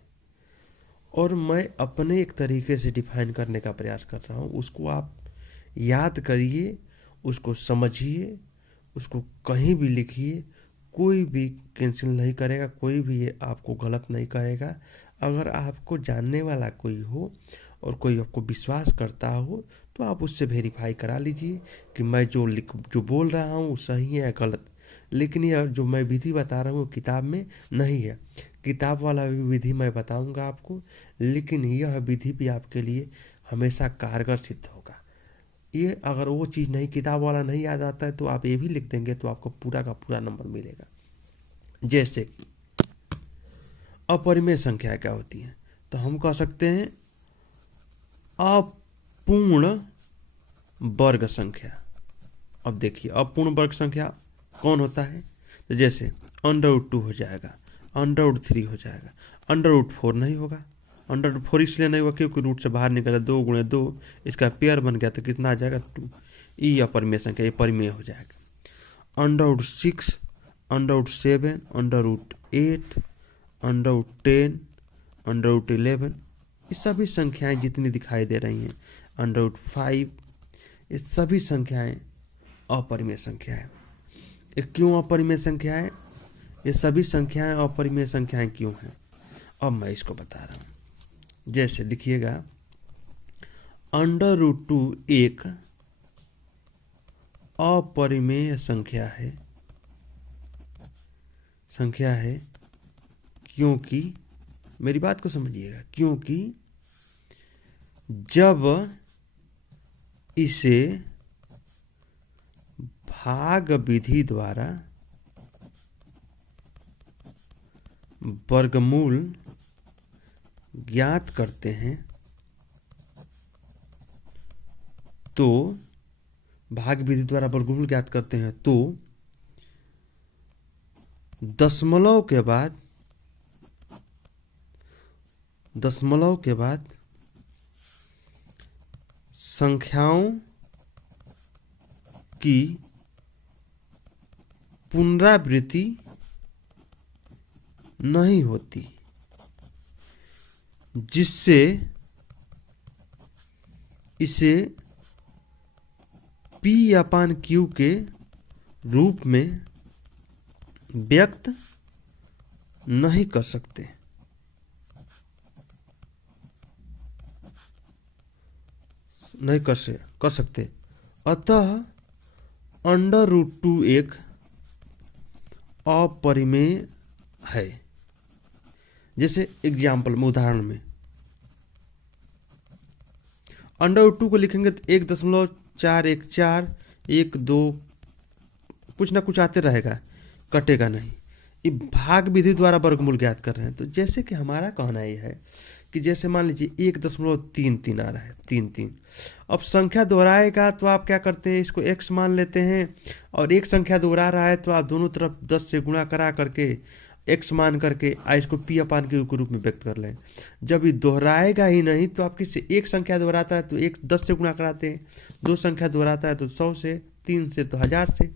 और मैं अपने एक तरीके से डिफाइन करने का प्रयास कर रहा हूँ। उसको आप याद करिए, उसको समझिए, उसको कहीं भी लिखिए। कोई भी कैंसिल नहीं करेगा, कोई भी ये आपको गलत नहीं कहेगा। अगर आपको जानने वाला कोई हो और कोई आपको विश्वास करता हो तो आप उससे वेरीफाई करा लीजिए कि मैं जो बोल रहा हूँ सही है या गलत। लेकिन यह जो मैं विधि बता रहा हूँ किताब में नहीं है। किताब वाला विधि मैं बताऊंगा आपको, लेकिन यह विधि भी आपके लिए हमेशा कारगर सिद्ध होगा। ये अगर वो चीज़ नहीं, किताब वाला नहीं याद आता है तो आप ये भी लिख देंगे तो आपको पूरा का पूरा नंबर मिलेगा। जैसे अपरिमेय संख्या क्या होती है, तो हम कह सकते हैं अपूर्ण वर्ग संख्या। अब देखिए अपूर्ण वर्ग संख्या कौन होता है, तो जैसे √2 हो जाएगा, √3 हो जाएगा, √4 नहीं होगा। √4 इसलिए नहीं हुआ क्योंकि रूट से बाहर निकला, 2 × 2 इसका पेयर बन गया तो कितना आ जाएगा 2। ये अपरिमेय संख्या, ये परिमेय हो जाएगा। √6, √7, √8, √10, √11, ये सभी संख्याएं जितनी दिखाई दे रही हैं, √5, ये सभी संख्याएं अपरिमेय संख्या है। ये क्यों अपरिमेय संख्या है, ये सभी संख्याएं अपरिमेय संख्याएं क्यों हैं, अब मैं इसको बता रहा हूँ। जैसे लिखिएगा √2 एक अपरिमेय संख्या है क्योंकि, मेरी बात को समझिएगा, क्योंकि जब इसे भाग विधि द्वारा वर्गमूल ज्ञात करते हैं तो भाग विधि द्वारा वर्गमूल ज्ञात करते हैं तो दशमलव के बाद संख्याओं की पुनरावृत्ति नहीं होती, जिससे इसे P/Q के रूप में व्यक्त नहीं कर सकते। अतः √2 एक अपरिमेय है। जैसे एग्जाम्पल में, उदाहरण में √2 को लिखेंगे तो 1.414 1 2 कुछ ना कुछ आते रहेगा, कटेगा नहीं। ये भाग विधि द्वारा वर्गमूल ज्ञात कर रहे हैं। तो जैसे कि हमारा कहना यह है कि जैसे मान लीजिए 1.33 आ रहा है, 33। अब संख्या दोहराएगा तो आप क्या करते हैं, इसको x मान लेते हैं, और एक संख्या दोहरा रहा है तो आप दोनों तरफ 10 से गुणा करा करके x मान करके इसको P/Q के रूप में व्यक्त कर लें। जब ये दोहराएगा ही नहीं तो आप किससे, एक संख्या दोहराता है तो 10 से गुणा कराते हैं, 2 संख्या दोहराता है तो 100 से, 3 से तो 1000 से।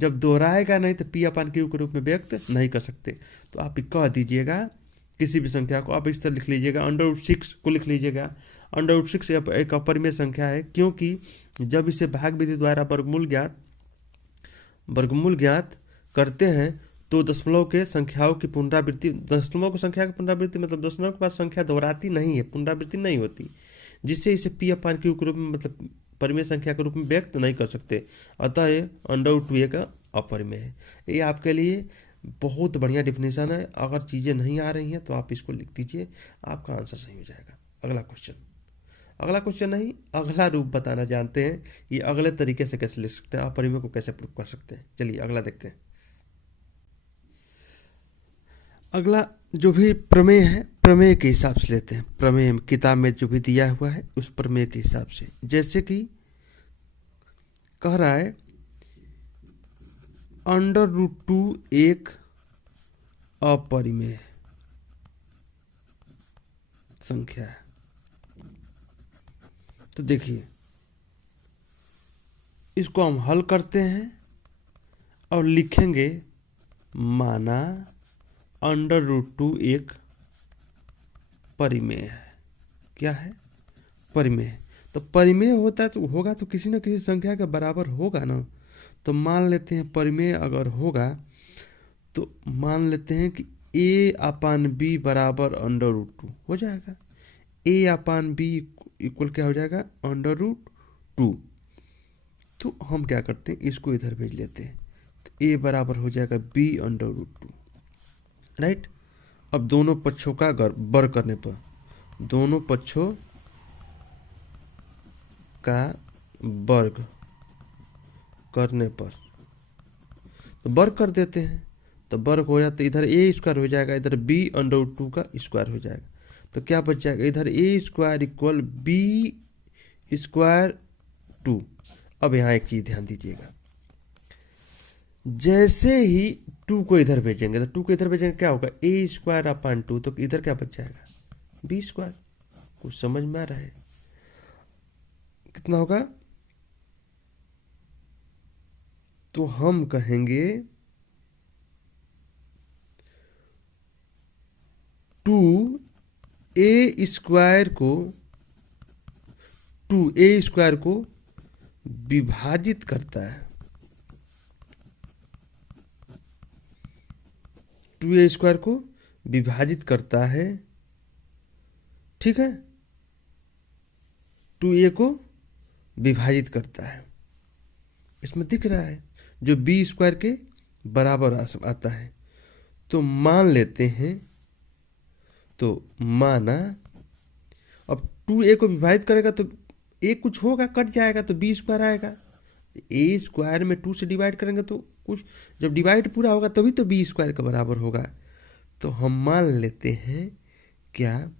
जब दोहराएगा नहीं तो P/Q के रूप में व्यक्त नहीं कर सकते। तो आप कह दीजिएगा किसी भी संख्या को आप इस तरह लिख लीजिएगा, √6 को लिख लीजिएगा। √6 एक अपरिमेय संख्या है, क्योंकि जब इसे भाग विधि द्वारा वर्गमूल ज्ञात करते हैं तो दशमलव के संख्याओं की पुनरावृत्ति, दशमलव की संख्या की पुनरावृत्ति मतलब दशमलव के बाद संख्या दोहराती नहीं है, पुनरावृत्ति नहीं होती, जिससे इसे P/Q के रूप में मतलब परिमेय संख्या के रूप में व्यक्त नहीं कर सकते। अतः ये √2 एक अपरिमेय है। ये आपके लिए बहुत बढ़िया डिफिनेशन है। अगर चीज़ें नहीं आ रही हैं तो आप इसको लिख दीजिए, आपका आंसर सही हो जाएगा। अगला क्वेश्चन नहीं, अगला रूप बताना जानते हैं, ये अगले तरीके से कैसे लिख सकते हैं, अपरिमेय को कैसे प्रूव कर सकते हैं। चलिए अगला देखते हैं। अगला जो भी प्रमेय है, प्रमेय के हिसाब से लेते हैं। प्रमेय किताब में जो भी दिया हुआ है उस प्रमेय के हिसाब से, जैसे कि कह रहा है √2 एक अपरिमेय संख्या है। तो देखिए इसको हम हल करते हैं और लिखेंगे माना √2 एक परिमेय है। क्या है? परिमेय। तो परिमेय होता है तो होगा तो किसी न किसी संख्या के बराबर होगा ना। तो मान लेते हैं परिमेय अगर होगा तो मान लेते हैं कि A/B बराबर √2 हो जाएगा। A/B इक्वल क्या हो जाएगा? √2। तो हम क्या करते हैं, इसको इधर भेज लेते हैं, तो A बराबर हो जाएगा B/√2, राइट। अब दोनों पक्षों का वर्ग करने पर, दोनों पक्षों का वर्ग करने पर तो वर्ग कर देते हैं, तो वर्ग हो जाता है, इधर A² हो जाएगा, इधर B/√2 का स्क्वायर हो जाएगा। तो क्या बच जाएगा? इधर A² इक्वल B²2। अब यहाँ एक चीज़ ध्यान दीजिएगा, जैसे ही 2 को इधर भेजेंगे, तो 2 को इधर भेजेंगे क्या होगा? A²/2। तो इधर क्या बच जाएगा? B²। कुछ समझ में आ रहा है? कितना होगा? तो हम कहेंगे 2A² को विभाजित करता है, 2A² को विभाजित करता है, ठीक है, 2A को विभाजित करता है। इसमें दिख रहा है जो B² के बराबर आता है। तो मान लेते हैं, तो माना अब 2A को विभाजित करेगा तो A कुछ होगा, कट जाएगा, तो B² आएगा। A² में 2 से डिवाइड करेंगे तो कुछ, जब डिवाइड पूरा होगा तभी तो B² के बराबर होगा। तो हम मान लेते हैं क्या,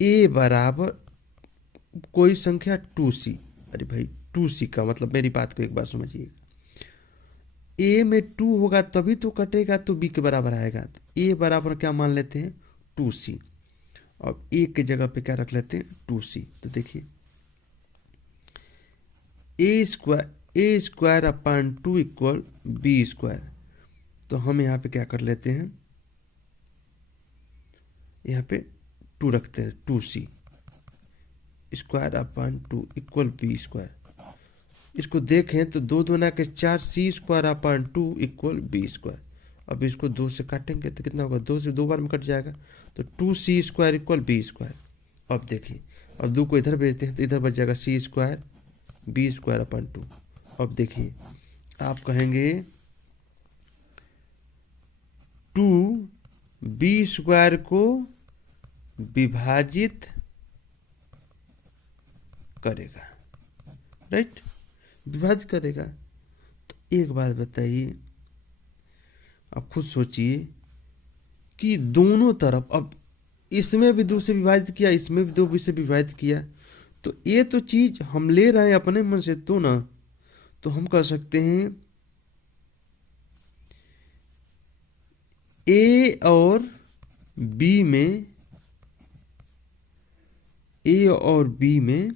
A बराबर कोई संख्या 2C। अरे भाई 2C का मतलब, मेरी बात को एक बार समझिए, A में 2 होगा तभी तो कटेगा, तो B के बराबर आएगा। तो A बराबर क्या मान लेते हैं? 2C। और A के जगह पे क्या रख लेते हैं? 2C। तो देखिए A²/2 इक्वल B²। तो हम यहाँ पे क्या कर लेते हैं, यहाँ पे 2 रखते हैं, 2C (2 इक्वल B²। इसको देखें तो 2 दूना के 4, C²/2 इक्वल B²। अब इसको 2 से काटेंगे तो कितना होगा? 2 से 2 बार में कट जाएगा, तो 2C² इक्वल B²। अब देखिए, अब 2 को इधर भेजते हैं तो इधर बच जाएगा C² B²/2। अब देखिए आप कहेंगे 2B² को विभाजित करेगा, राइट, विभाजित करेगा। तो एक बात बताइए, आप खुद सोचिए कि दोनों तरफ, अब इसमें भी 2 से विभाजित किया, इसमें भी 2 से विभाजित किया, तो ये तो चीज हम ले रहे हैं अपने मन से तो ना। तो हम कह सकते हैं A और B में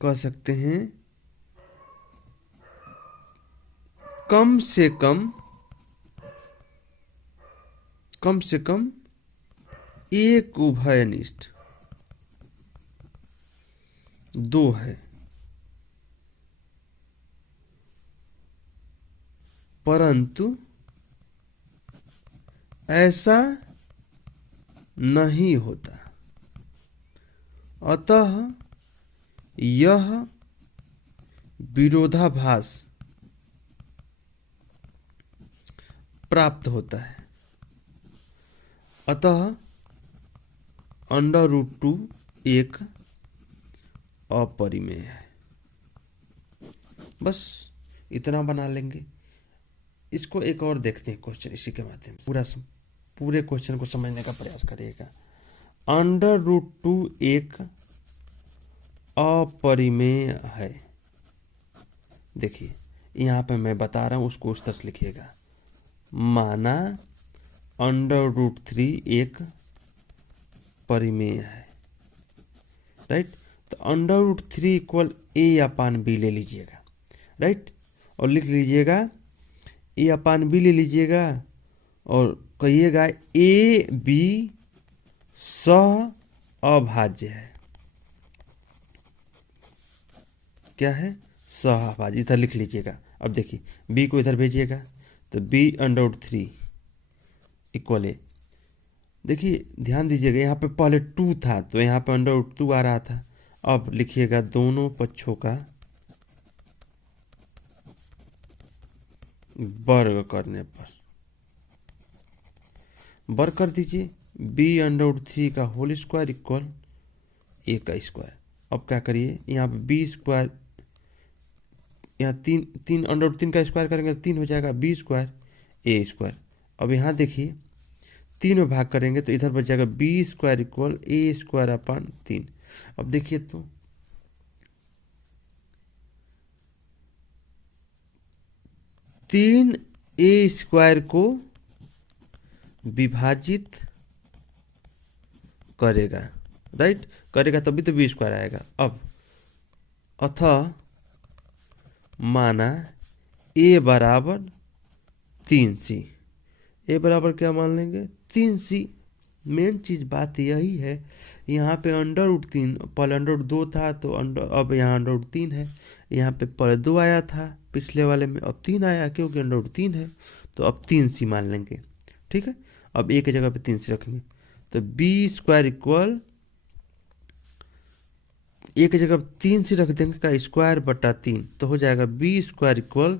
कह सकते हैं कम से कम कम से कम एक उभयनिष्ठ 2 है, परंतु ऐसा नहीं होता, अतः यह विरोधाभास प्राप्त होता है। अतः √2 एक अपरिमेय है। बस इतना बना लेंगे। इसको एक और देखते हैं क्वेश्चन, इसी के माध्यम से पूरे क्वेश्चन को समझने का प्रयास करिएगा। √2 एक अपरिमेय है। देखिए यहाँ पे मैं बता रहा हूँ, उसको उस तरह से लिखिएगा। माना √3 एक परिमेय है, राइट। तो √3 इक्वल a/b ले लीजिएगा, राइट, और लिख लीजिएगा a/b ले लीजिएगा और कहिएगा a b सह अभाज्य है। क्या है? सह अभाज्य। इधर लिख लीजिएगा। अब देखिए b को इधर भेजिएगा तो b√3 इक्वल ए। देखिए ध्यान दीजिएगा, यहाँ पे पहले 2 था तो यहाँ पे √2 आ रहा था। अब लिखिएगा दोनों पक्षों का वर्ग करने पर, वर्ग कर दीजिए b√3 का होल स्क्वायर इक्वल a का स्क्वायर। अब क्या करिए, यहाँ पे b स्क्वायर, यहाँ 3 √3 का स्क्वायर करेंगे तो 3 हो जाएगा, b स्क्वायर a स्क्वायर। अब यहाँ देखिए 3 में भाग करेंगे तो इधर बच जाएगा b square equal a square upon 3। अब देखिए तो 3 a स्क्वायर को विभाजित करेगा, राइट, करेगा तभी तो b स्क्वायर आएगा। अब अतः माना a बराबर 3c, a बराबर क्या मान लेंगे 3c। मेन चीज बात यही है, यहाँ पे √3 पहले √2 था तो अब यहाँ √3 है। यहाँ पे पहले 2 आया था पिछले वाले में, अब 3 आया क्योंकि √3 है तो अब 3c मान लेंगे, ठीक है। अब a की जगह पे 3c रखेंगे तो b स्क्वायर इक्वल a की जगह 3c रख देंगे का स्क्वायर बटा 3 तो हो जाएगा b स्क्वायर इक्वल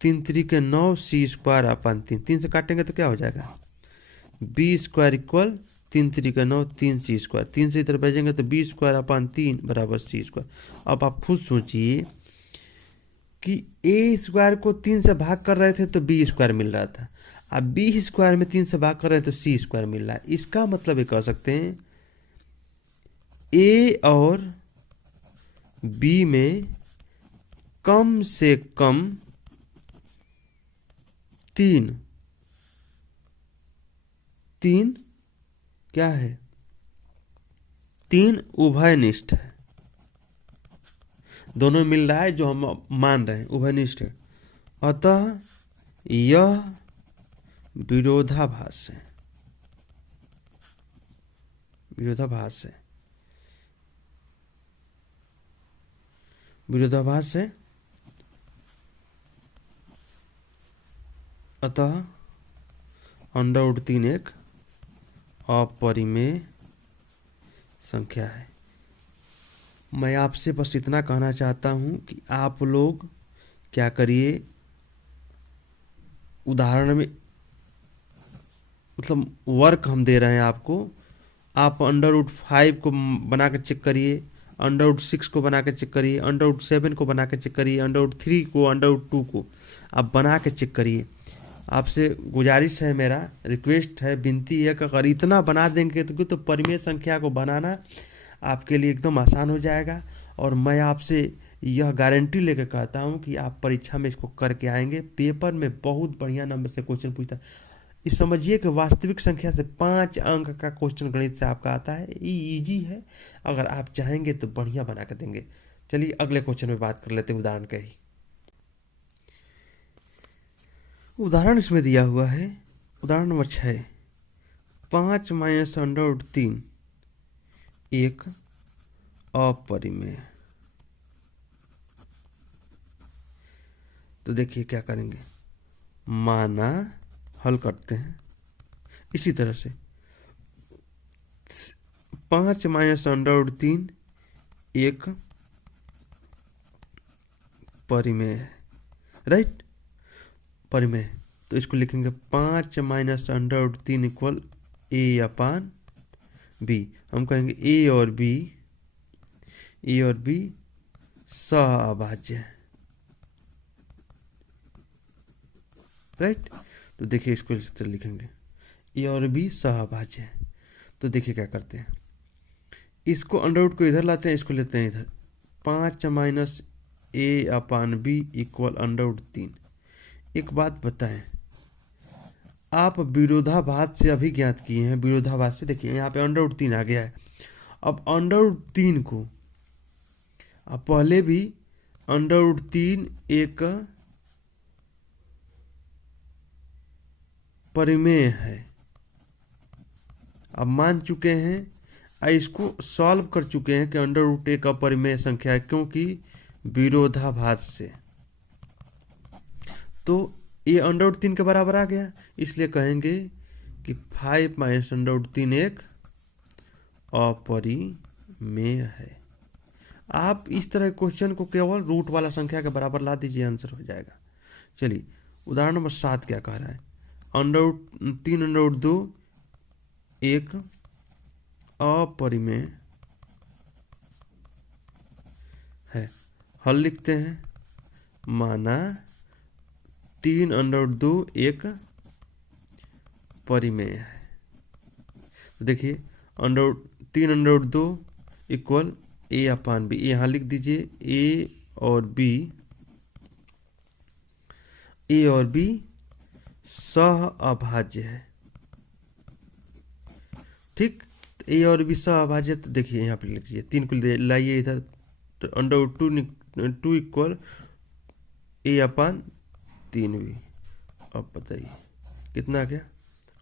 3 3 के 9 c स्क्वायर अपन 3, 3 से काटेंगे तो क्या हो जाएगा b स्क्वायर इक्वल 3 3 के 9 3c स्क्वायर, 3 से इधर भेजेंगे तो b स्क्वायर अपन 3 बराबर c स्क्वायर। अब आप खुद सोचिए कि a स्क्वायर को 3 से भाग कर रहे थे तो b स्क्वायर मिल रहा था, अब b स्क्वायर में 3 से भाग कर रहे हैं तो c स्क्वायर मिल रहा है। इसका मतलब ये कह सकते हैं a और b में कम से कम 3 क्या है, 3 उभयनिष्ठ है। दोनों मिल रहा है जो हम मान रहे हैं उभयनिष्ठ है। अतः यह विरोधाभास है, विरोधाभास है, विरोधाभास है। अतः √3 एक अपरिमेय संख्या है। मैं आपसे बस इतना कहना चाहता हूं कि आप लोग क्या करिए, उदाहरण में मतलब वर्क हम दे रहे हैं आपको, आप √5 को बना के चेक करिए, √6 को बना के चेक करिए, √7 को बना के चेक करिए, √3 को, √2 को आप बना के चेक करिए। आपसे गुजारिश है, मेरा रिक्वेस्ट है, विनती है कि अगर इतना बना देंगे तो परिमेय संख्या को बनाना आपके लिए एकदम आसान हो जाएगा। और मैं आपसे यह गारंटी लेकर कहता हूं कि आप परीक्षा में इसको करके आएंगे, पेपर में बहुत बढ़िया नंबर से क्वेश्चन पूछता है। इस समझिए कि वास्तविक संख्या से 5 अंक का क्वेश्चन गणित से आपका आता है, ये ईजी है। अगर आप चाहेंगे तो बढ़िया बना कर देंगे। चलिए अगले क्वेश्चन में बात कर लेते हैं, उदाहरण का ही। उदाहरण इसमें दिया हुआ है, उदाहरण नंबर 6। 5 माइनस अंडर रूट 3 एक अपरिमेय। तो देखिए क्या करेंगे, माना हल करते हैं इसी तरह से। 5 माइनस अंडर रूट 3 एक परिमेय है, राइट, परिमेय। तो इसको लिखेंगे 5 minus under root 3 equal A upon B. हम कहेंगे ए और बी सहअभाज्य है, राइट। तो देखिए इसको इस तरह लिखेंगे, ए और बी सहअभाज्य है। तो देखिए क्या करते हैं, इसको अंडर रूट को इधर लाते हैं, इसको लेते हैं इधर। 5 माइनस ए अपान बी इक्वल अंडर रूट 3। एक बात बताएं, आप विरोधाभास से अभी ज्ञात किए हैं, विरोधाभास से। देखिए यहाँ पे अंडर रूट 3 आ गया है। अब अंडर रूट 3 को आप पहले भी अंडर रूट 3 एक परिमेय है, अब मान चुके हैं, इसको सॉल्व कर चुके हैं कि अंडर रूट एक अपरिमेय संख्या है, क्योंकि विरोधाभास से। तो ये अंडर रूट 3 के बराबर आ गया, इसलिए कहेंगे कि 5 माइनस अंडर रूट 3 एक अपरिमेय है। आप इस तरह क्वेश्चन को केवल रूट वाला संख्या के बराबर ला दीजिए, आंसर हो जाएगा। चलिए उदाहरण नंबर 7 क्या कह रहा है, अंडर रूट 3 अंडर रूट 2 एक अपरिमेय है। हल लिखते हैं, माना 3 अंडर रूट 2 एक परिमेय है। तो देखिए 3 under root 2 equal A upon B. यहाँ लिख दीजिए ए और बी सहअभाज्य है, ठीक। तो ए और बी सहअभाज्य, तो देखिए यहाँ पे लिख दीजिए, 3 को लाइए इधर, तो अंडर रूट 2 इक्वल ए अपान 3 भी। अब बताइए कितना गया,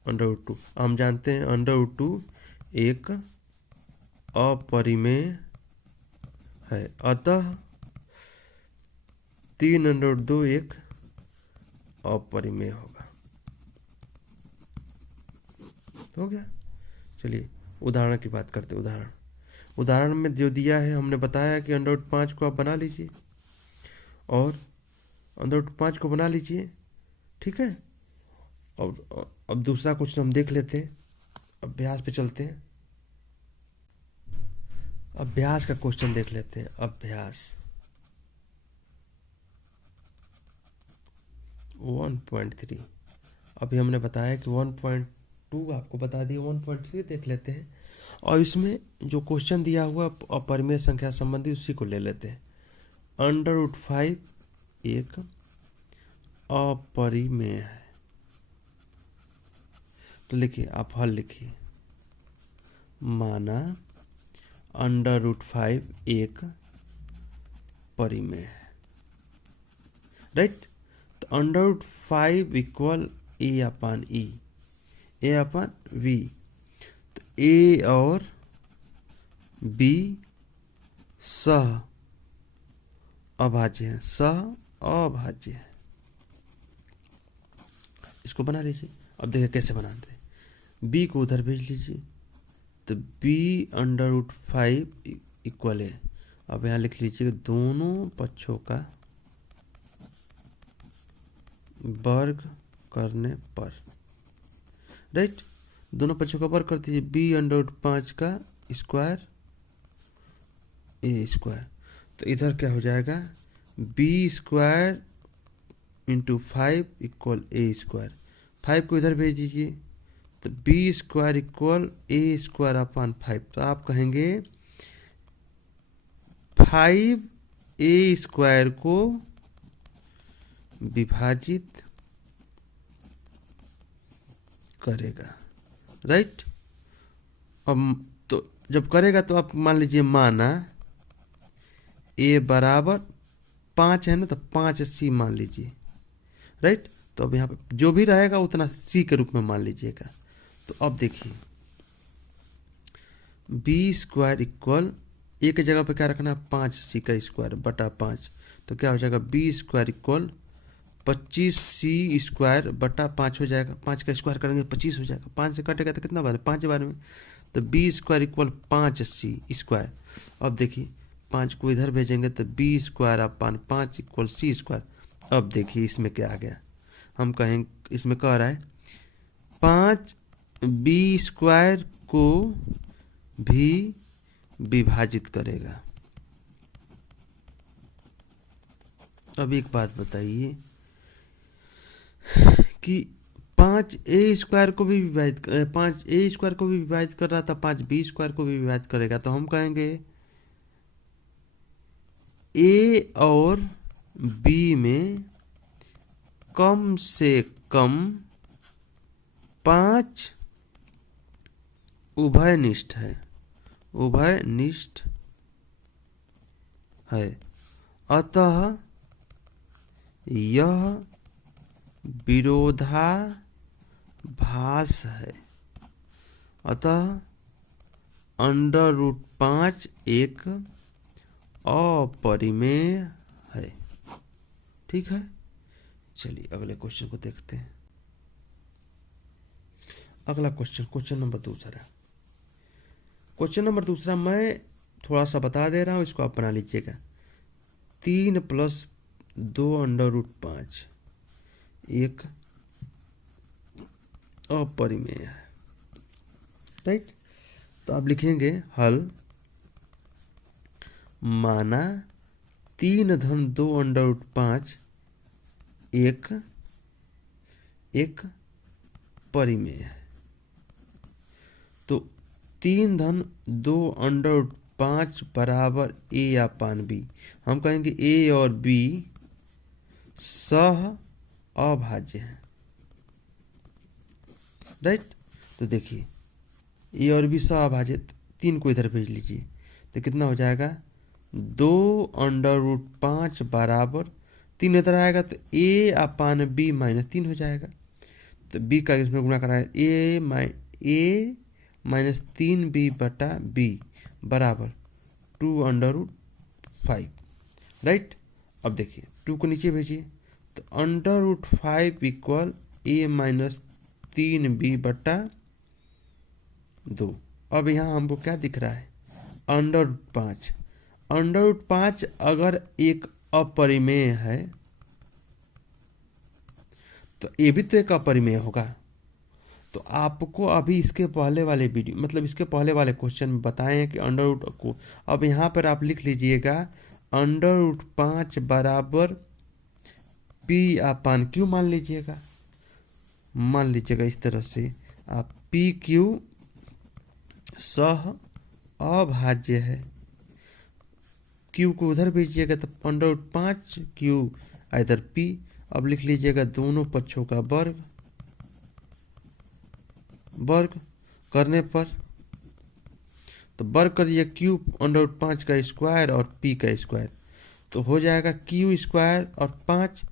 अंडर रूट 2। हम जानते हैं अंडर रूट 2 एक अपरिमेय है, अतः 3 अंडर रूट 2 एक अपरिमेय होगा। हो गया। चलिए उदाहरण की बात करते हैं। उदाहरण में जो दिया है, हमने बताया कि अंडर रूट 5 को आप बना लीजिए, और अंडर रूट 5 को बना लीजिए, ठीक है। और अब दूसरा क्वेश्चन हम देख लेते हैं, अभ्यास पे चलते हैं। अभ्यास का क्वेश्चन देख लेते हैं। अभ्यास 1.3, अभी हमने बताया कि 1.2 आपको बता दिया, 1.3 देख लेते हैं। और इसमें जो क्वेश्चन दिया हुआ अपरिमेय संख्या संबंधी, उसी को ले लेते हैं। अंडर रूट 5 एक अपरिमेय है। तो लिखिए, आप हल लिखिए, माना अंडर रूट 5 एक परिमेय है, राइट। तो under root 5 equal A upon V. तो ए और बी सह अभाज्य है, इसको बना लीजिए। अब देखिए कैसे बनाते हैं। बी को उधर भेज लीजिए, तो बी अंडर रूट 5 इक्वल है। अब यहाँ लिख लीजिए दोनों पक्षों का वर्ग करने पर, राइट। दोनों पक्षों का वर्ग कर दीजिए, बी अंडर रूट 5 का स्क्वायर ए स्क्वायर। तो इधर क्या हो जाएगा, बी स्क्वायर इंटू 5 इक्वल ए स्क्वायर। 5 को इधर भेज दीजिए, तो बी स्क्वायर इक्वल ए स्क्वायर अपान 5। तो आप कहेंगे 5 ए स्क्वायर को विभाजित करेगा, राइट। अब तो जब करेगा तो आप मान लीजिए, माना ए बराबर 5 है ना, तो 5 सी मान लीजिए, राइट। तो अब यहाँ पे जो भी रहेगा उतना सी के रूप में मान लीजिएगा। तो अब देखिए बी स्क्वायर इक्वल ए की जगह पे क्या रखना है 5c का स्क्वायर बटा 5, तो क्या हो जाएगा B square equal 25c square बटा 5 हो जाएगा। 5 का स्क्वायर करेंगे 25 हो जाएगा, 5 से कटेगा तो कितना बार 5 बार में, तो B square equal 5c square. अब देखिए 5 को इधर भेजेंगे तो B square upon 5 equal C square. अब देखिए इसमें क्या आ गया, हम कहेंगे इसमें कह रहा है 5 बी स्क्वायर को भी विभाजित करेगा। अब एक बात बताइए कि 5a स्क्वायर को भी विभाजित 5a स्क्वायर को भी विभाजित कर रहा था, 5b स्क्वायर को भी विभाजित करेगा, तो हम कहेंगे a और b में कम से कम 5 उभयनिष्ठ है, उभयनिष्ठ है, अतः यह विरोधाभास है, अतः √5 एक अपरिमेय है। ठीक है, चलिए अगले क्वेश्चन को देखते हैं। अगला क्वेश्चन नंबर दूसरा। क्वेश्चन नंबर दूसरा मैं थोड़ा सा बता दे रहा हूँ, इसको आप बना लीजिएगा। 3 + 2 √5 एक अपरिमेय है, राइट। तो आप लिखेंगे हल माना 3 + 2 √5 एक परिमेय है। तो 3 + 2 √5 बराबर a अपान b। हम कहेंगे a और b सह अभाज्य हैं, राइट। तो देखिए a और b सह अभाज्य, 3 को इधर भेज लीजिए तो कितना हो जाएगा 2 √5 बराबर 3 इधर आएगा तो a अपान b -3 हो जाएगा। तो b का इसमें गुणा कराए a -3b बटा b बराबर 2 √5, राइट। अब देखिए 2 को नीचे भेजिए तो √5 इक्वल a -3b बटा 2। अब यहाँ हमको क्या दिख रहा है √5। √5 अगर एक अपरिमेय है तो ये भी तो एक अपरिमेय होगा। तो आपको अभी इसके पहले वाले वीडियो मतलब इसके पहले वाले क्वेश्चन में बताएं कि √ को, अब यहाँ पर आप लिख लीजिएगा √5 बराबर p अपान q मान लीजिएगा, इस तरह से आप PQ सह अभाज्य है। q को उधर भेजिएगा तो √5 q इधर p। अब लिख लीजिएगा दोनों पक्षों का वर्ग करने पर, तो वर्ग करिए q √5 का स्क्वायर और p का स्क्वायर, तो हो जाएगा q स्क्वायर और 5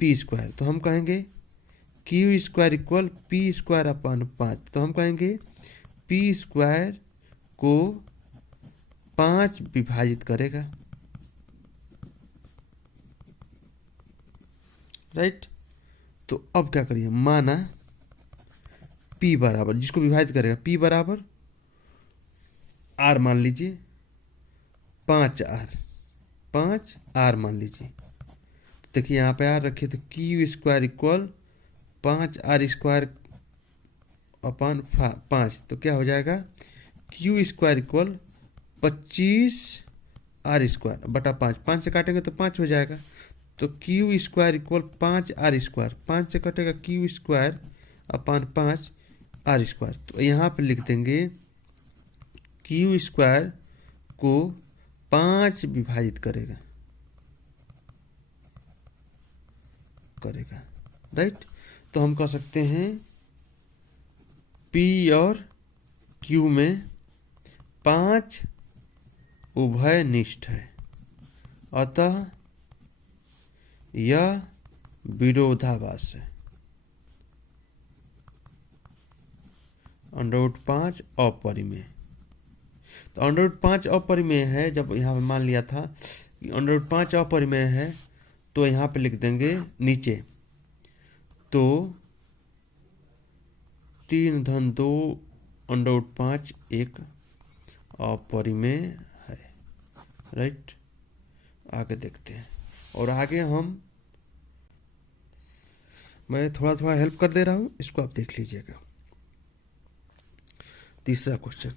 p स्क्वायर। तो हम कहेंगे q square equal p square upon 5। तो हम कहेंगे p स्क्वायर को 5 विभाजित करेगा, राइट। तो अब क्या करिए, माना p बराबर, जिसको विभाजित करेगा p बराबर r मान लीजिए 5r मान लीजिए। तो देखिए यहाँ पे r रखिए तो q square equal 5r square upon 5। तो क्या हो जाएगा q square equal 25r square बटा 5 से काटेंगे तो 5 हो जाएगा। तो q square equal 5r square, 5 से कटेगा q square upon 5r square. तो यहाँ पे लिख देंगे q स्क्वायर को 5 विभाजित करेगा, राइट। तो हम कह सकते हैं p और q में 5 उभयनिष्ठ है, अतः यह विरोधाभास है। √5 अपरिमेय। तो √5 अपरिमेय है, जब यहाँ पे मान लिया था कि √5 अपरिमेय है तो यहाँ पे लिख देंगे नीचे, तो 3-2 √5 एक अपरिमेय है। राइट, आगे देखते हैं। और आगे मैं थोड़ा थोड़ा हेल्प कर दे रहा हूँ, इसको आप देख लीजिएगा। तीसरा क्वेश्चन,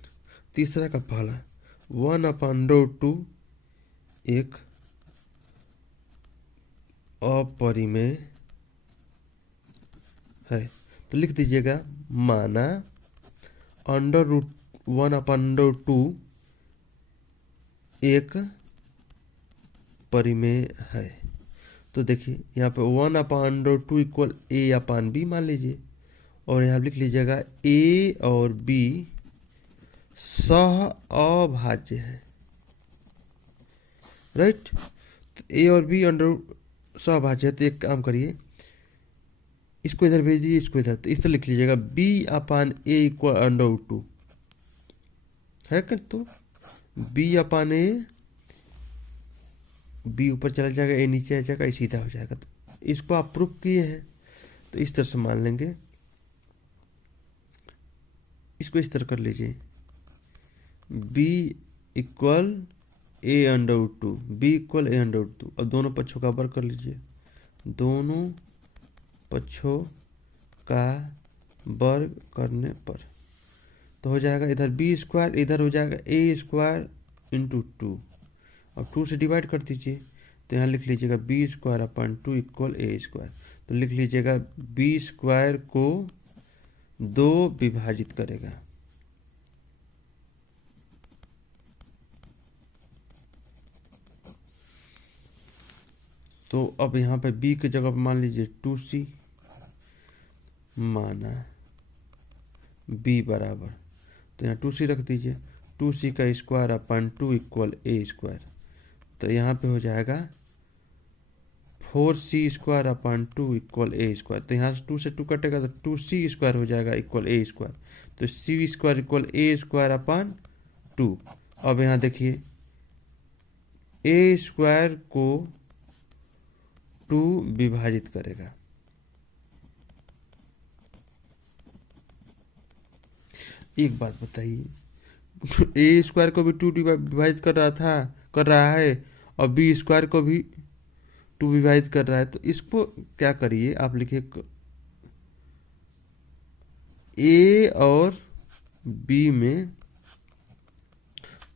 तीसरा का पहला 1/√2 एक अपरिमेय है। तो लिख दीजिएगा, माना √1/√2 एक परिमेय है। तो देखिए यहाँ पे 1/√2 इक्वल a/b मान लीजिए, और यहाँ लिख लीजिएगा a और b सह अभाज्य है। राइट, तो a और b सह अभाज्य है। तो एक काम करिए, इसको इधर भेज दीजिए, इसको इधर। तो इस तरह लिख लीजिएगा b/a इक्वल √2 है क्या? तो b/a, b ऊपर चला जाएगा, a नीचे आ जाएगा, सीधा हो जाएगा। तो इसको आप प्रूफ किए हैं, तो इस तरह से मान लेंगे। इसको इस तरह कर लीजिए, b equal a/√2, b equal a/√2। अब दोनों पक्षों का वर्ग कर लीजिए, दोनों पक्षों का वर्ग करने पर तो हो जाएगा इधर b², इधर हो जाएगा a² × 2। अब 2 से डिवाइड कर दीजिए, तो यहाँ लिख लीजिएगा b²/2 इक्वल a²। तो लिख लीजिएगा b² को 2 विभाजित करेगा। तो अब यहाँ पे b की जगह पर मान लीजिए 2c, माना b बराबर, तो यहाँ 2c रख दीजिए, 2c का स्क्वायर/2 इक्वल a²। तो यहाँ पे हो जाएगा 4c²/2 इक्वल a²। तो यहाँ से 2 से 2 कटेगा, तो 2c² हो जाएगा इक्वल a²। तो c² इक्वल a²/2। अब यहाँ देखिए a² को 2 विभाजित करेगा। एक बात बताइए, a² को भी 2 विभाजित कर रहा है, और b² को भी 2 विभाजित कर रहा है। तो इसको क्या करिए, आप लिखिए a और b में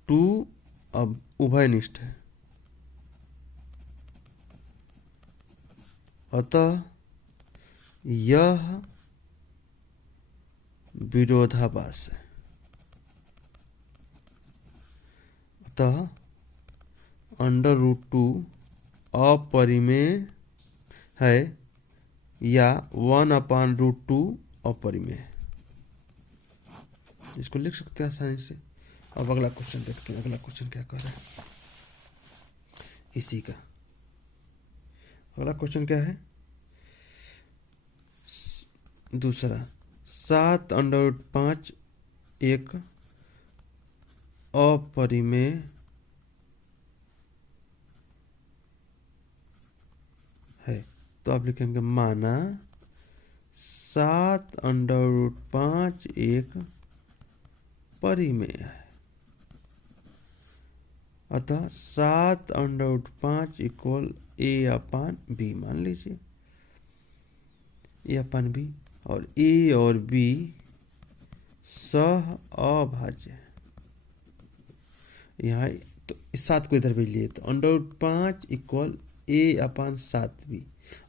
2 अब उभयनिष्ठ है, अतः यह विरोधाभास है। अतः √2 अपरिमेय है, या 1/√2 अपरिमेय है। इसको लिख सकते हैं आसानी से। अब अगला क्वेश्चन देखते हैं, अगला क्वेश्चन क्या कर रहा है इसी का। अगला क्वेश्चन क्या है? दूसरा 7/5 एक अपरिमेय है। तो आप लिखेंगे, माना 7/5 एक परिमेय है, अतः 7/5 इक्वल a/b मान लीजिए, a/b। और a और b सह अभाज्य है। यहाँ तो इस 7 को इधर भेज लिए, तो √5 इक्वल a/7b।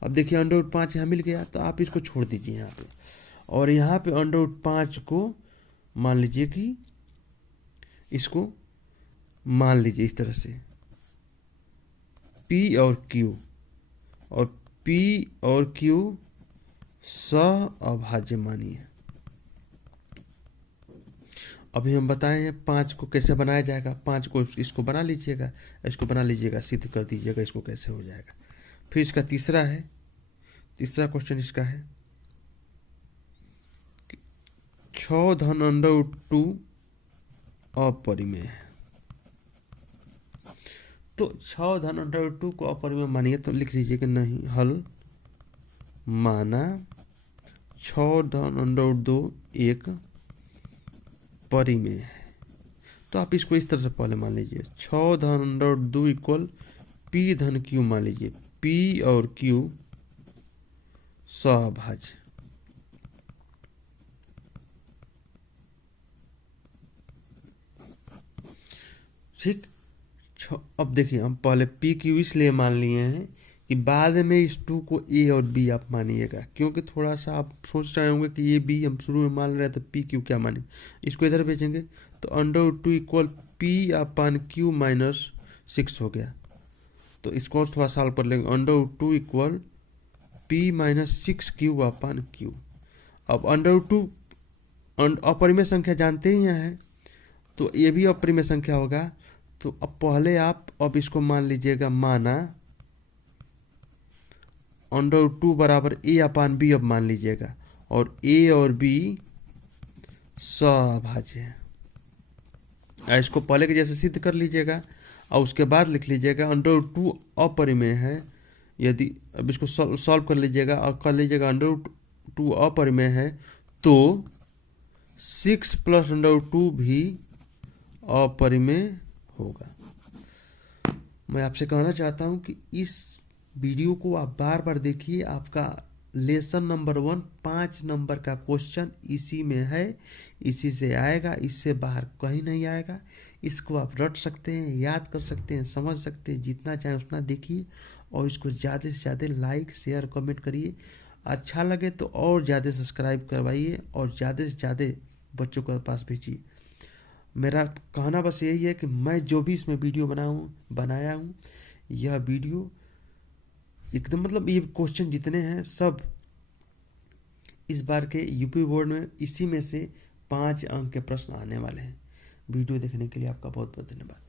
अब देखिए √5 यहाँ मिल गया, तो आप इसको छोड़ दीजिए यहाँ पे, और यहाँ पे √5 को मान लीजिए कि इसको मान लीजिए इस तरह से, p और q, और p और q सह अभाज्य मानिए। अभी हम बताएं 5 को कैसे बनाया जाएगा। 5 को इसको बना लीजिएगा, इसको बना लीजिएगा, सिद्ध कर दीजिएगा इसको कैसे हो जाएगा। फिर इसका तीसरा है, तीसरा क्वेश्चन इसका है 6 6 धन अंडर रूट 2 अपरिमेय है। तो 6 धन अंडर रूट 2 को अपरिमेय मानिए तो लिख लीजिए कि नहीं, हल माना 6 धन अंडर रूट 2 एक परिमेय है। तो आप इसको इस तरह से पहले मान लीजिए, 6 धन अंडर रूट 2 इक्वल पी धन क्यू मान लीजिए, पी और क्यू सहभाज्य। ठीक, अब देखिए हम पहले पी क्यू इसलिए मान लिए हैं कि बाद में इस 2 को ए और बी आप मानिएगा, क्योंकि थोड़ा सा आप सोच रहे होंगे कि ये बी हम शुरू में मान रहे हैं तो पी क्यू क्या माने, इसको इधर भेजेंगे तो under root 2 equal P upon Q minus 6 हो गया। तो इसको और थोड़ा सॉल्व कर लेंगे, under root 2 equal P minus 6 Q upon Q. अब अंडर रूट 2 अपरिमेय संख्या जानते ही हैं, तो ये भी अपरिमेय संख्या होगा। तो अब पहले आप अब इसको मान लीजिएगा, माना अंडर रूट 2 बराबर ए अपान बी अब मान लीजिएगा, और ए और बी सहभाज्य है। इसको पहले के जैसे सिद्ध कर लीजिएगा और उसके बाद लिख लीजिएगा अंडर रूट 2 अपरिमेय है। यदि अब इसको सॉल्व कर लीजिएगा और कर लीजिएगा अंडर रूट 2 अपरिमेय है तो 6 प्लस अंडर रूट 2 भी अपरिमेय होगा। मैं आपसे कहना चाहता हूं कि इस वीडियो को आप बार बार देखिए, आपका लेसन नंबर 1 5 नंबर का क्वेश्चन इसी में है, इसी से आएगा, इससे बाहर कहीं नहीं आएगा। इसको आप रट सकते हैं, याद कर सकते हैं, समझ सकते हैं, जितना चाहे उतना देखिए और इसको ज़्यादा से ज़्यादा लाइक शेयर कमेंट करिए। अच्छा लगे तो और ज़्यादा सब्सक्राइब करवाइए और ज़्यादा से ज़्यादा बच्चों के पास भेजिए। मेरा कहना बस यही है कि मैं जो भी इसमें वीडियो बनाया हूँ यह वीडियो एकदम मतलब ये क्वेश्चन जितने हैं सब इस बार के यूपी बोर्ड में इसी में से 5 अंक के प्रश्न आने वाले हैं। वीडियो देखने के लिए आपका बहुत बहुत धन्यवाद।